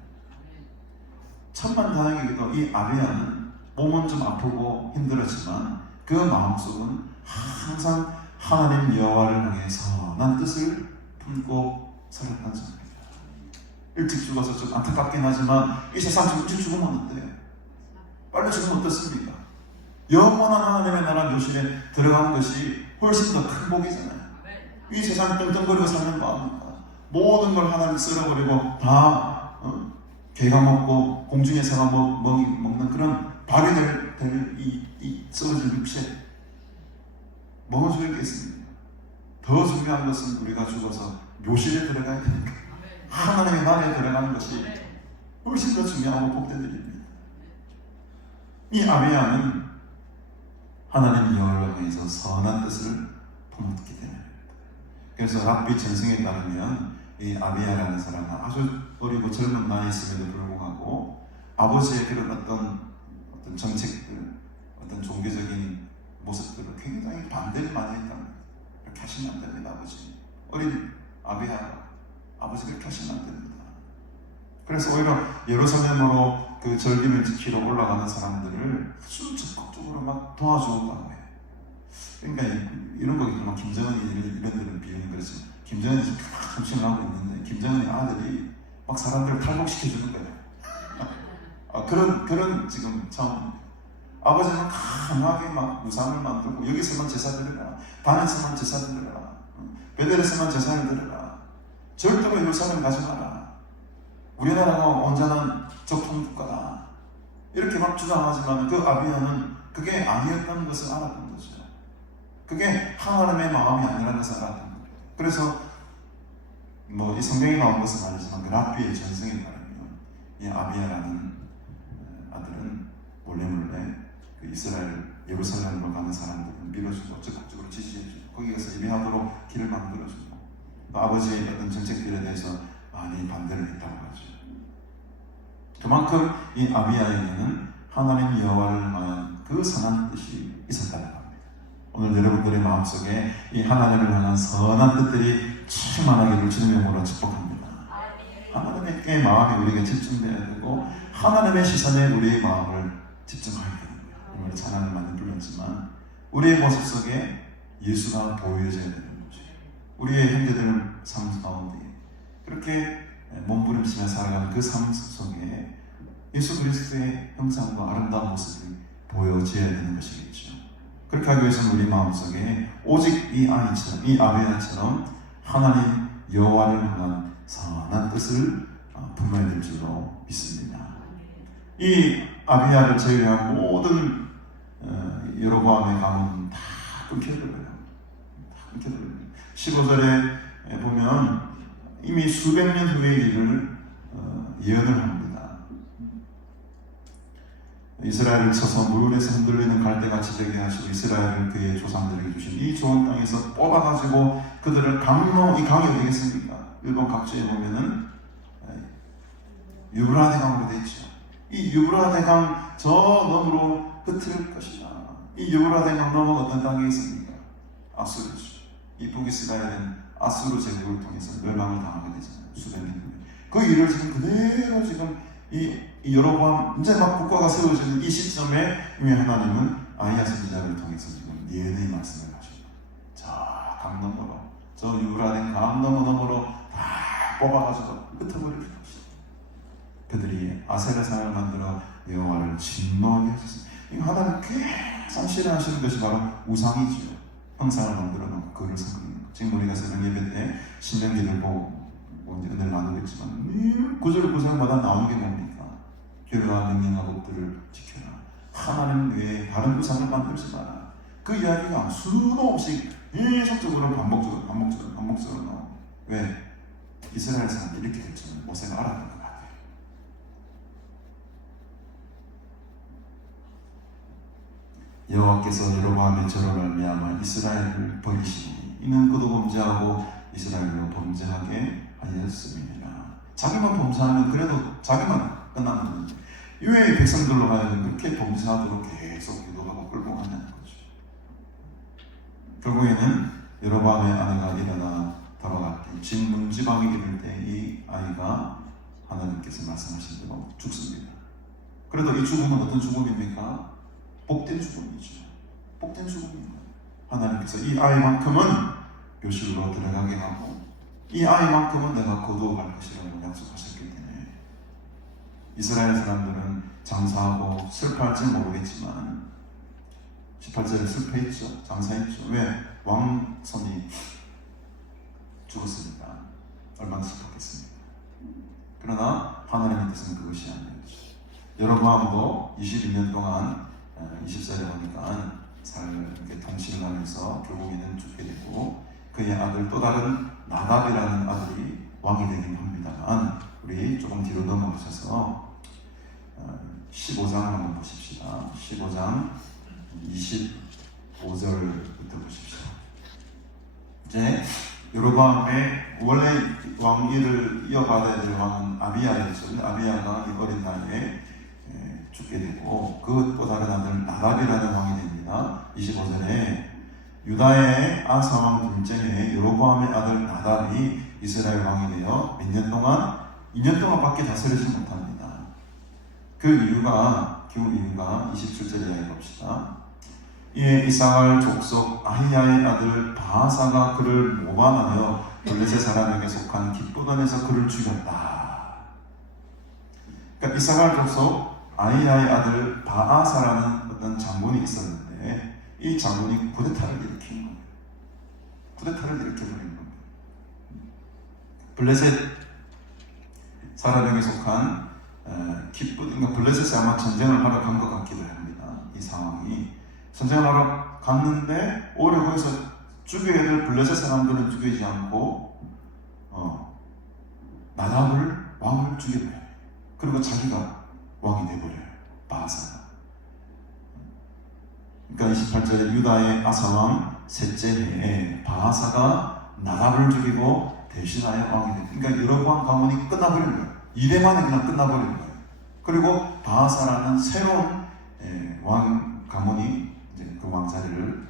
천만다행히도 이 아비야는 몸은 좀 아프고 힘들었지만 그 마음속은 항상 하나님 여호와를 향해 선한 뜻을 품고 살았던 자입니다. 일찍 죽어서 좀 안타깝긴 하지만 이 세상 좀 일찍 죽으면 어때요? 빨리 죽으면 어떻습니까? 영원한 하나님의 나라 묘실에 들어가는 것이 훨씬 더 큰 복이잖아요. 이 세상 떵떵거리고 사는 마음입니다. 모든 걸 하나님 쓸어버리고 다 개가 먹고 공중의 새가 먹는 그런 밥이 될 이 썩어질 육체 뭐가 좋겠습니까? 더 중요한 것은 우리가 죽어서 묘실에 들어가야 되니까 하나님의 나라에 들어가는 것이 훨씬 더 중요하고 복된 일입니다. 이 아비야는 하나님 여호와를 향해서 선한 뜻을 품었기 때문입니다. 그래서 랍비 전승에 따르면 이 아비야라는 사람은 아주 어리고 젊은 나이였음에도 불구하고 아버지의 그런 어떤 정책들, 어떤 종교적인 모습들을 굉장히 반대를 많이 했다는 거예요. 그렇게 하시면 안 됩니다, 아버지. 어린 아비야가 아버지 그렇게 하시면 안 됩니다. 그래서 오히려 예루살렘으로 그 절기를 지키러 올라가는 사람들을 아주 적극적으로 막 도와주었다고 해요. 그러니까 이런 거기 막 김정은이 이런 데는 비유는 그렇지. 김정은이 지금 정신을 하고 있는데 김정은의 아들이 막 사람들을 탈북시켜주는 거예요. 그런 지금 처음 아버지는 강하게 막 우상을 만들고 여기서만 제사 드려라, 단에서만 제사 드려라, 베델에서만 제사를 드려라, 절대로 예루살렘 가지 마라, 우리나라가 온전한 적통 국가다 이렇게 막 주장하지만 그 아비야는 그게 아니었다는 것을 알았던 거죠. 그게 하나님의 마음이 아니라는 것을 알았던 거예요. 그래서 뭐 이 성경에 나온 것은 아니지만 그 랍비의 전승에 따르면 이 아비야라는 아들은 몰래 그 이스라엘 예루살렘으로 가는 사람들을 밀어주고 적극적으로 지지해주고 거기 가서 예배하도록 길을 만들어주고, 또 아버지의 어떤 정책들에 대해서 많이 반대를 했다고 하죠. 그만큼 이 아비야에게는 하나님 여호와를 향한 그 선한 뜻이 있었다는 겁니다. 오늘 여러분들의 마음속에 이 하나님을 향한 선한 뜻들이 충만하기를 주님의 이름으로 축복합니다. 하나님의 마음이 우리에게 집중돼야 되고, 하나님의 시선에 우리의 마음을 집중해야 되는 거예요. 오늘 찬양을 많이 불렀지만 우리의 모습 속에 예수가 보여져야 되는 거죠. 우리의 형제들 삶 가운데 그렇게 몸부림치며 살아가는 그 삶 속에 예수 그리스도의 형상과 아름다운 모습이 보여져야 되는 것이겠죠. 그렇게 하기 위해서는 우리 마음속에 오직 이 아이처럼, 이 아비야처럼 하나님 여호와를 향한 선한 뜻을 품어야 될 줄로 믿습니다. 이 아비야를 제외한 모든 여로보암의 가문은 다 끊겨들어요. 다 끊겨들어요. 15절에 보면 이미 수백 년 후의 일을 예언을 합니다. 이스라엘을 쳐서 물에서 흔들리는 갈대같이 되게 하시고 이스라엘을 그의 조상들에게 주신 이 좋은 땅에서 뽑아가지고 그들을 이 강이 어디 겠습니까? 일본 각지에 보면은 유브라데 강으로 되어 있죠. 이 유브라데 강 저 너머로 흩을 것이다. 이 유브라데 강 너머가 어떤 땅이 있습니까? 아수르죠. 이 북이스라엘은 아수르 제국을 통해서 멸망을 당하게 되잖아요. 수백 년 후에. 그 일을 지금 그대로 지금 이 여로보암 이제 막 국가가 세워지는 이 시점에 이미 하나님은 아이야 선지자를 통해서 지금 예언의 말씀을 하십니다. 저 강 너머로, 저 유브라데 강 너머로 다 뽑아가지고 흩어버릴 것이다. 그들이 아세라상을 만들어 여호와를 진노하게 하셨습니다. 이 하나님 계속 싫어하시는 것이 바로 우상이지요. 형상을 만들어 놓고 그를 섬기는 것. 지금 우리가 새벽 예배 때 신명기를 보고 이제 은혜를 나누겠지만 구절 구절마다 나오는 게 뭡니까? 교회와 명령하고 법들을 지켜라. 하나님 외에 다른 우상을 만들지 마라. 그 이야기가 수도 없이 계속적으로 반복적으로 나옵니다. 왜? 이스라엘 사람들이 이렇게 될 줄은 모세가 알았던 것 같아요. 여호와께서 여로보암의 저로 말미암아 이스라엘을 버리시니 이는 그도 범죄하고 이스라엘로 범죄하게 하였음이니라. 자기만 범죄하면 그래도 자기만 끝나는 건데 왜 백성들로 하여금 그렇게 범죄하도록 계속 유도하고 끌고 가냐는 거죠. 결국에는 여로보암의 아내가 일어나 돌아갔기 진문지방에 이를 때 이 아이가 하나님께서 말씀하신 대로 죽습니다. 그래도 이 죽음은 어떤 죽음입니까? 복된 죽음이죠. 복된 죽음입니다. 하나님께서 이 아이만큼은 묘실로 들어가게 하고 이 아이만큼은 내가 거두어갈 것이라고 약속하셨기 때문에 이스라엘 사람들은 장사하고 슬퍼할지 모르겠지만 18절에 슬퍼했죠. 장사했죠. 왜? 왕손이 죽었으니까 얼마나 슬펐겠습니까? 그러나 하나님의 뜻은 그것이 아니었죠. 여로보암도 22년 동안 20살에 보니까 삶을 통치를 하면서 결국에는 죽게 되고 그의 아들 또 다른 나답이라는 아들이 왕이 되긴 합니다만 우리 조금 뒤로 넘어가셔서 15장 한번 보십시다. 15장 25절부터 보십시오. 이제 여로보암의 원래 왕위를 이어받아야 될 왕은 아비야였죠. 아비야가 이 어린 나이에 죽게 되고 그 또 다른 아들 나답이라는 왕이 됩니다. 25절에 유다의 아사 왕 둘째의 여로보암의 아들 나답이 이스라엘 왕이 되어 몇 년 동안? 2년 동안밖에 다스리지 못합니다. 그 이유가 27절 이야기 봅시다. 이에 이스라엘 족속 아히야의 아들 바하사가 그를 모반하여 블레셋 사람에게 속한 깃보단에서 그를 죽였다. 그러니까 이스라엘 족속 아히야의 아들 바하사라는 어떤 장군이 있었는데 이 장군이 쿠데타를 일으킨 겁니다. 쿠데타를 일으켜버린 겁니다. 블레셋 사람에게 속한 그러니까 블레셋에 아마 전쟁을 하러 간 것 같기도 합니다. 이 상황이 전쟁을 하러 갔는데 오히려 거기서 죽여야 될 블레셋 사람들은 죽이지 않고 나답을 왕을 죽여버려요. 그리고 자기가 왕이 되어버려요. 바하사가. 그러니까 28절에 유다의 아사왕 셋째 해에 바하사가 나답을 죽이고 대신하여 왕이 됐다. 그러니까 여로보암 가문이 끝나버린 거예요. 이래 만에 그냥 끝나버린 거예요. 그리고 바하사라는 새로운 왕 가문이 이제 그 왕자리를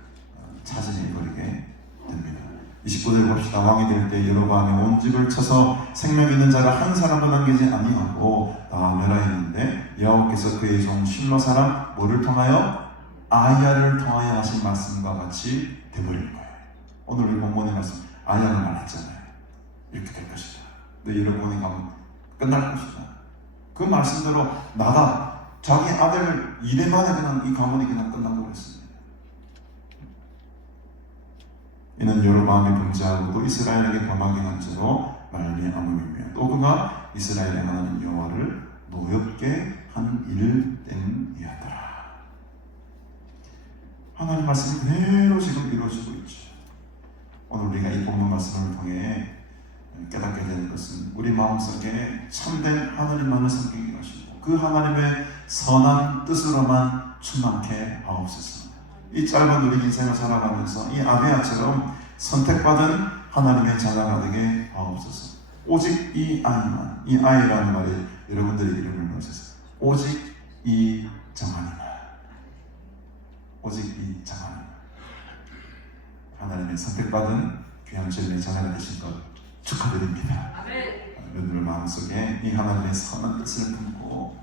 차지해버리게 됩니다. 29절 봅시다. 왕이 될 때 여로보암의 온 집을 쳐서 생명 있는 자가 한 사람도 남기지 아니하고 다 멸하였는데 여호와께서 그의 종 실로 사람 뭐를 통하여? 아야를 통하여 하신 말씀과 같이 되버릴 거예요. 오늘 우리 본문의 말씀 아야를 말했잖아요. 이렇게 될 것이다. 근데 여러분이 가면 끝날 것이다. 그 말씀대로 나답 자기 아들 이래 만에 그냥 이 가문이 그냥 끝나버렸습니다. 이는 여로보암이 범죄하고 또 이스라엘에게 범하게 한 죄로 말미암음이며 또 그가 이스라엘에 하나님 여호와를 노엽게 한 일됨이었더라. 하나님 말씀이 그대로 지금 이루어지고 있죠. 오늘 우리가 이 본문 말씀을 통해 깨닫게 되는 것은 우리 마음속에 참된 하나님만을 섬기게 하시고 그 하나님의 선한 뜻으로만 충만케 하옵소서. 이 짧은 우리 인생을 살아가면서 이 아비야처럼 선택받은 하나님의 자녀가 되게 하옵소서. 오직 이 아이만, 이 아이라는 말이 여러분들의 이름을 넣으셔서 오직 이 정한이만, 오직 이 정한이만 하나님의 선택받은 귀한 주님의 자녀가 되신 것 축하드립니다. 여러분들 마음속에 이 하나님의 선한 뜻을 품고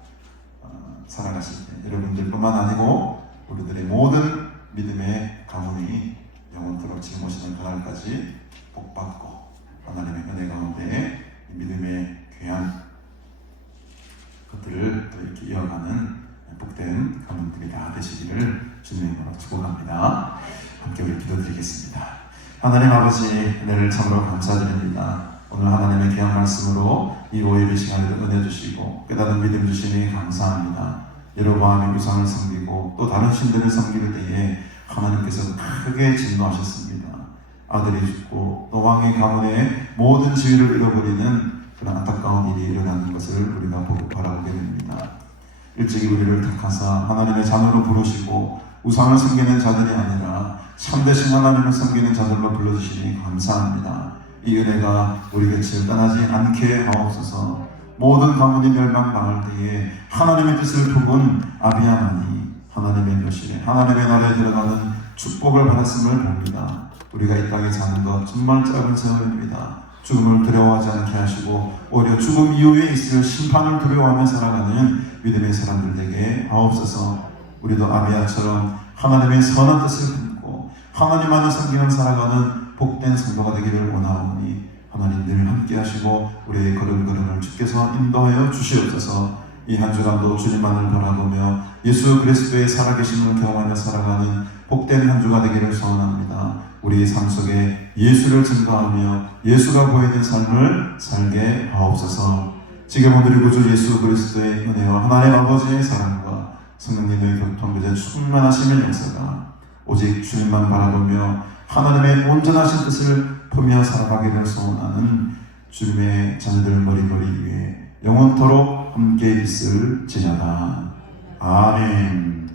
살아가실 때 여러분들뿐만 아니고 우리들의 모든 믿음의 가문이 영원토록 짊어지는 그날까지 복받고 하나님의 은혜 가운데 믿음의 귀한 것들을 또 이렇게 이어가는 복된 가문들이 다 되시기를 주님으로 축복합니다. 함께 우리 기도드리겠습니다. 하나님 아버지 은혜를 참으로 감사드립니다. 오늘 하나님의 귀한 말씀으로 이 오예배 시간에도 은혜 주시고 깨닫은 믿음 주시니 감사합니다. 여로보암이 우상을 섬기고 또 다른 신들을 섬길 때에 하나님께서 크게 진노하셨습니다. 아들이 죽고 또 왕의 가문의 모든 지위를 잃어버리는 그런 안타까운 일이 일어나는 것을 우리가 보고 바라보게 됩니다. 일찍이 우리를 택하사 하나님의 자녀로 부르시고 우상을 섬기는 자들이 아니라 참되신 하나님을 섬기는 자들로 불러주시니 감사합니다. 이 은혜가 우리 곁을 떠나지 않게 하옵소서. 모든 가문이 멸망당할 때에 하나님의 뜻을 품은 아비야만이 하나님의 묘실에 하나님의 나라에 들어가는 축복을 받았음을 봅니다. 우리가 이 땅에 사는 것 정말 짧은 세월입니다. 죽음을 두려워하지 않게 하시고 오히려 죽음 이후에 있을 심판을 두려워하며 살아가는 믿음의 사람들 되게 하옵소서. 우리도 아비야처럼 하나님의 선한 뜻을 품고 하나님만을 섬기며 살아가는 복된 성도가 되기를 원하오니 하나님 늘 함께 하시고 우리의 걸음걸음을 주께서 인도하여 주시옵소서. 이 한 주간도 주님만을 바라보며 예수 그리스도의 살아계심을 경험하며 살아가는 복된 한 주가 되기를 소원합니다. 우리의 삶 속에 예수를 증거하며 예수가 보이는 삶을 살게 하옵소서. 지금 우리 구주 예수 그리스도의 은혜와 하나님 아버지의 사랑과 성령님의 교통교제 충만하심의 역사가 오직 주님만 바라보며 하나님의 온전하신 뜻을 품며 살아가기를 소원하는 주님의 자녀들 머리머리 위에 영원토록 함께 있을지어다. 아멘.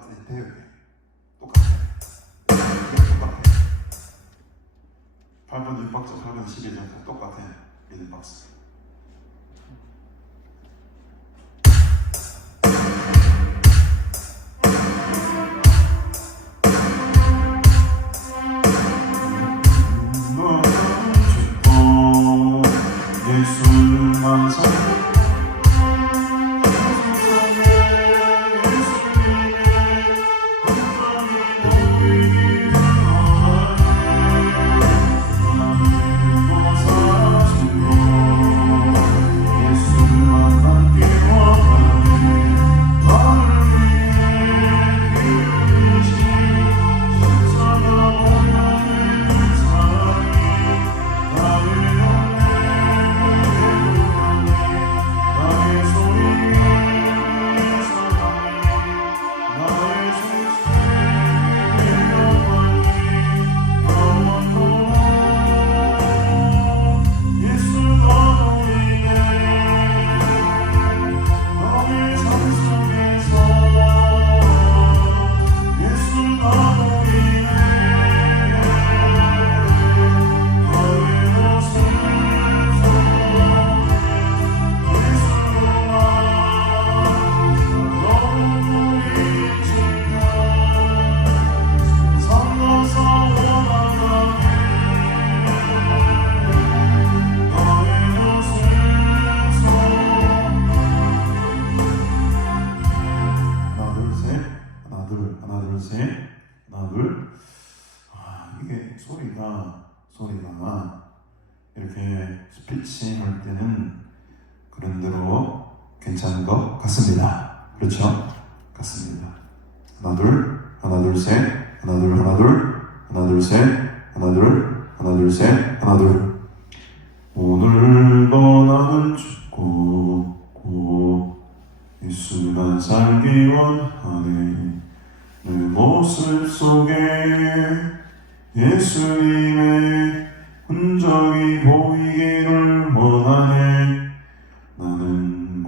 똑같은 배워야 돼. 똑같아. 똑같아. 8번 6박자, 8번 12절 다 똑같아. 리듬박스. 예수만 살 하나 둘. 이게 소리가 이렇게 스피치 할 때는 그런 대로 괜찮은 것 같습니다. 그렇죠? 같습니다. 하나 둘 셋. 하나 둘 셋. 하나 둘 셋. 하나 둘. 오늘도 나는 죽고 예수만 살기 원하네. 내 모습 속에 예수님의 흔적이 보이기를 원하네. 나는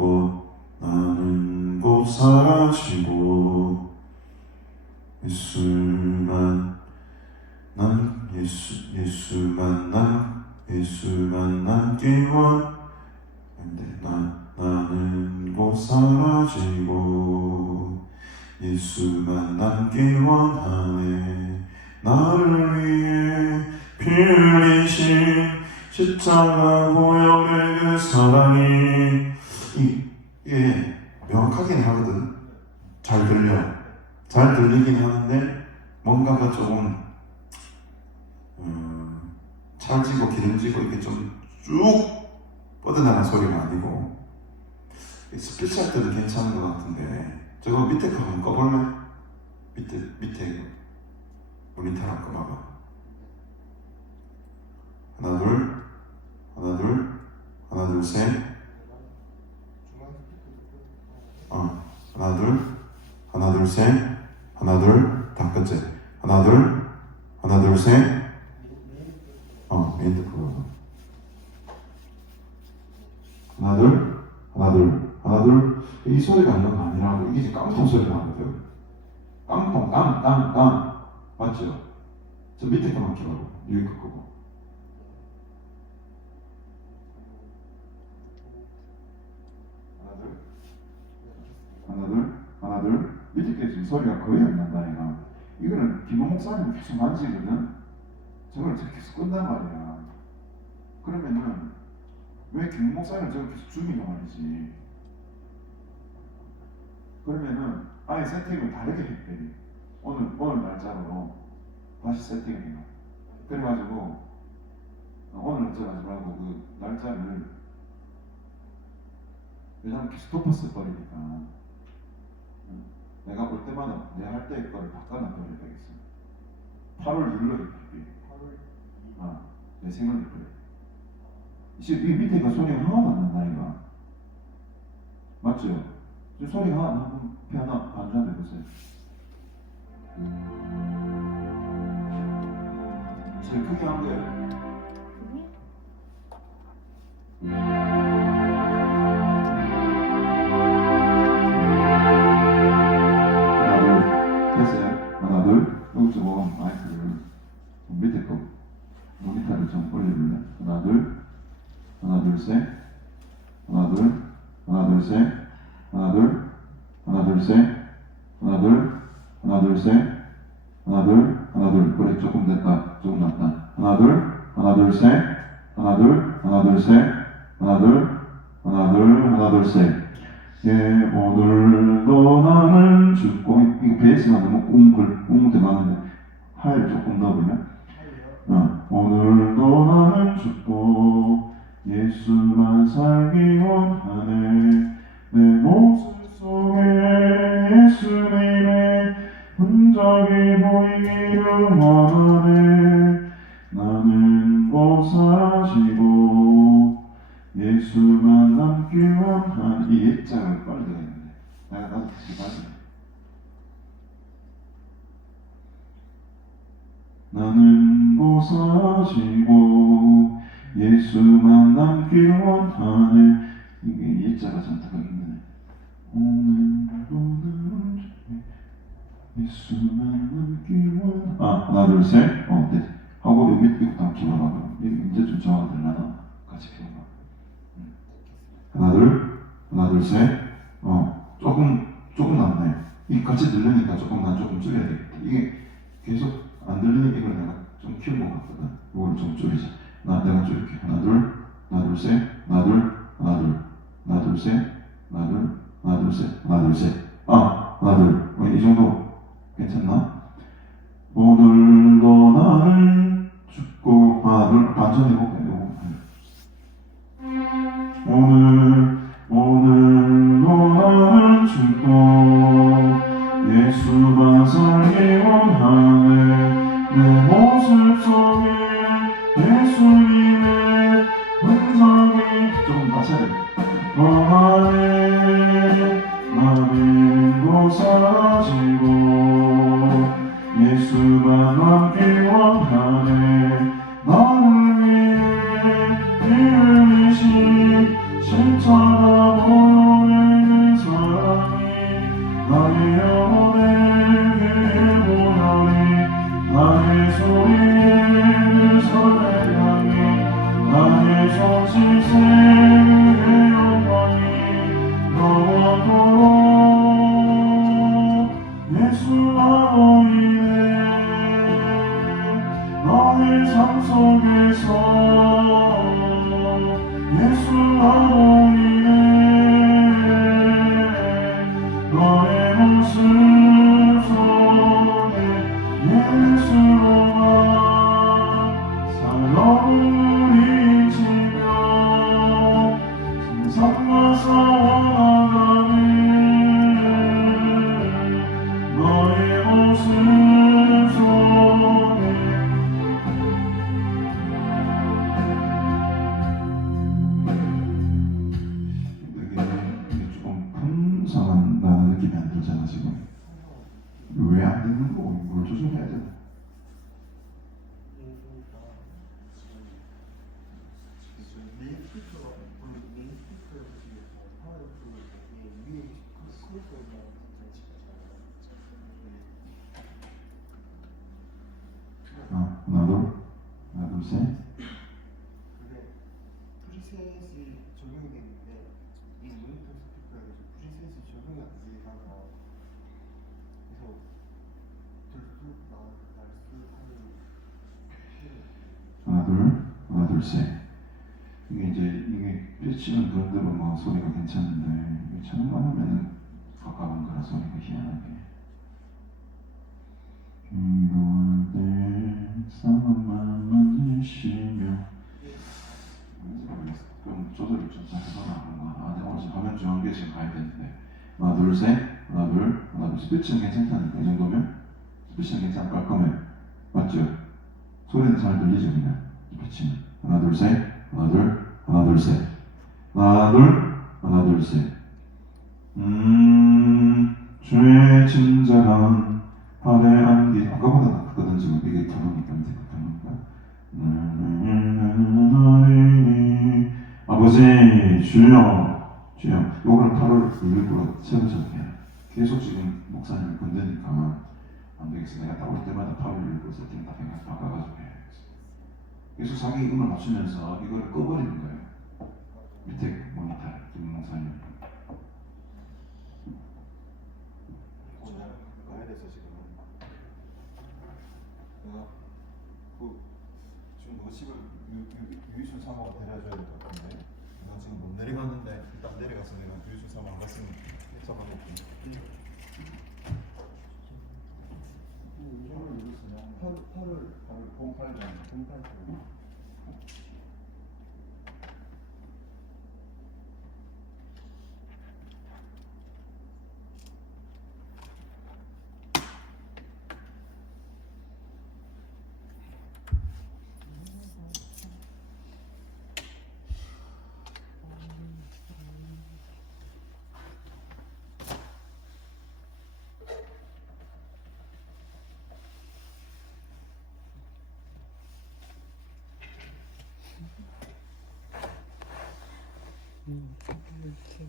곧 사라지고 예수만 남길 원한데 나는 곧 사라지고 예수만 남길 원하네. 나를 위해 피 흘리신 십자가 보혈의 그 사랑이 이게 명확하긴 하거든. 잘 들리긴 하는데 뭔가가 조금 찰지고 기름지고 이게 좀 쭉 뻗어나가는 소리가 아니고 스피치 할 때도 괜찮은 것 같은데 저거 밑에 거 한번 꺼볼래? 밑에 모니터 한번 꺼봐봐. 하나 둘 셋. 하나 둘 셋. 다 끝째. 하나 둘 셋. 메인 듣고 하나 둘. 이 소리가 이런 거 아니라고. 이게 이제 깡통 소리가 나거든. 깡통 맞죠? 저 밑에 거만 키워봐. 위에 거 끄고. 하나 둘. 밑에 게 지금 소리가 거의 안 난다니까. 이거는 김원 목사님 계속 만지거든. 저걸 계속 끈단 말이야. 그러면은 왜 김원 목사님 저걸 계속 죽이냐 말이지. 그러면은 아예 세팅을 다르게 했대. 오늘 날짜로 다시 세팅해요. 그래가지고 오늘 날짜 하지 말고 그 날짜를 왜냐면 계속 덮었을 거니까 내가 볼 때마다 내 할 때 거를 바꿔놔버려야 되겠어. 8월 2일로 입힐게. 내 생각이 그래. 지금 이 밑에가 소리가 하나도 안 난다 이거. 맞죠? 지금 소리가 하나 반주한 해보세요. 제일 크게 한 거예요. 하나 둘, 하나 둘 셋, 하나 둘, 하나 둘 셋, 하나 둘, 하나 둘. 그래 조금 됐다, 조금 낫다. 하나 둘, 하나 둘 셋, 하나 둘, 하나 둘 셋, 하나 둘, 하나 둘, 하나 둘 셋. 예, 오늘도 나는 죽고 이거 베이스가 너무 꿍 들어가는데 하이를 조금 넣어보면 오늘도 나는 죽고 예수만 살기 원하네. 내 모습 속에 예수님의 흔적이 보이기를 원하네. 나는 곧 사라지고 예수만 남기 원하네. 이 예장을 빨리 들어있는데 나도 다시 봐야 나는 곧 사라지고 예수만 남기 원하네. 이게 예자가 좀 더 힘드네. 오늘도 나는 예수만 남기 원하네. 하나 둘 셋. 네. 하고 여기 밑부터 한번 기억하고 이제 좀 정확히 들려나? 같이 기억하. 하나 둘, 하나 둘 셋. 조금 낫네. 이 같이 들리니까 난 조금 줄여야 되겠다. 이게 계속 안 들리는 이걸 내가 좀 키운 것 같거든. 이걸 좀 줄이자. 내가 줄일게. 하나 둘, 하나 둘 셋, 하나 둘, 하나 둘, 하나 둘 셋, 하나 둘, 하나 둘 셋, 하나 둘 셋. 하나 둘. 이 정도 괜찮나? 오늘도 나는 죽고 하나 둘 반전 해볼게. 오늘도 나는 죽고 예수만 살기 원하네. 내 모습 속에 예수님의 흔적이 조금 맞춰야 돼. 원하네. 나는 곧 사라지고 예수만 남기 원하네. 나를 위해 피를 흘리신 십자가 보혈의 사랑이 나의 영혼에 보혈이 나의 소리를 설레하니 나의 손짓의 영광이 너와도 예수와 보이네. 너의 삶 속에서 예수와 보이네. 너의 모습 속에 예수로만 살아오리 지며 세상과 싸워나가네. 너의 모습 속에 이게 조금 풍성한 나는 느낌이 안 들잖아 지금. 왜 안 되는 거? 뭘 조정해야 되나? 하나 둘, 하나 둘 셋. 근데 프리셋이 적용이 되는데 이 모니터 스피커에서 프리셋이 적용이 안 되다가 그래서 들쑥 날쑥하는 하나 둘, 하나 둘 셋. 이게 피치는 그런 대로 뭐 소리가 괜찮은데 천만 하면은 가까운 거라 소리가 희한하게. 기도할 때 사람만 만지시며 좀 조절을 좀 잘 해봐라. 내가 오늘 화면 중앙에 지금 가야 되는데 하나 둘 셋, 하나 둘, 하나 둘. 스피치는 괜찮다니까. 이 정도면 스피치는 괜찮을 거면 맞죠? 소리는 잘 들리죠 그냥. 스피치는 하나 둘 셋, 하나 둘, 하나 둘 셋, 하나 둘, 하나 둘 셋. 주의 친절한 발에 안기. 아까보다 낫거든 지금. 이게 켜놓으니까 밑에 켜놓으니까. 아버지 주여 요거를 팔을 일부러 세우셔도 돼요. 계속 지금 목사님을 건드니까 안 되겠어. 내가 딱 올 때마다 팔을 일부러 세팅 딱 해서 바꿔가지고 해야겠어. 계속 자기 음을 맞추면서 이거를 꺼버리는 거예요. 밑에 모니터 김 목사님. 3호가 데려줘야 될 것 같은데. 나 지금 못 내려갔는데 일단 내려가서 내가 유주 3호 안 갔으면 잡아볼게. 이름을 누르시면 팔을 08번 이렇게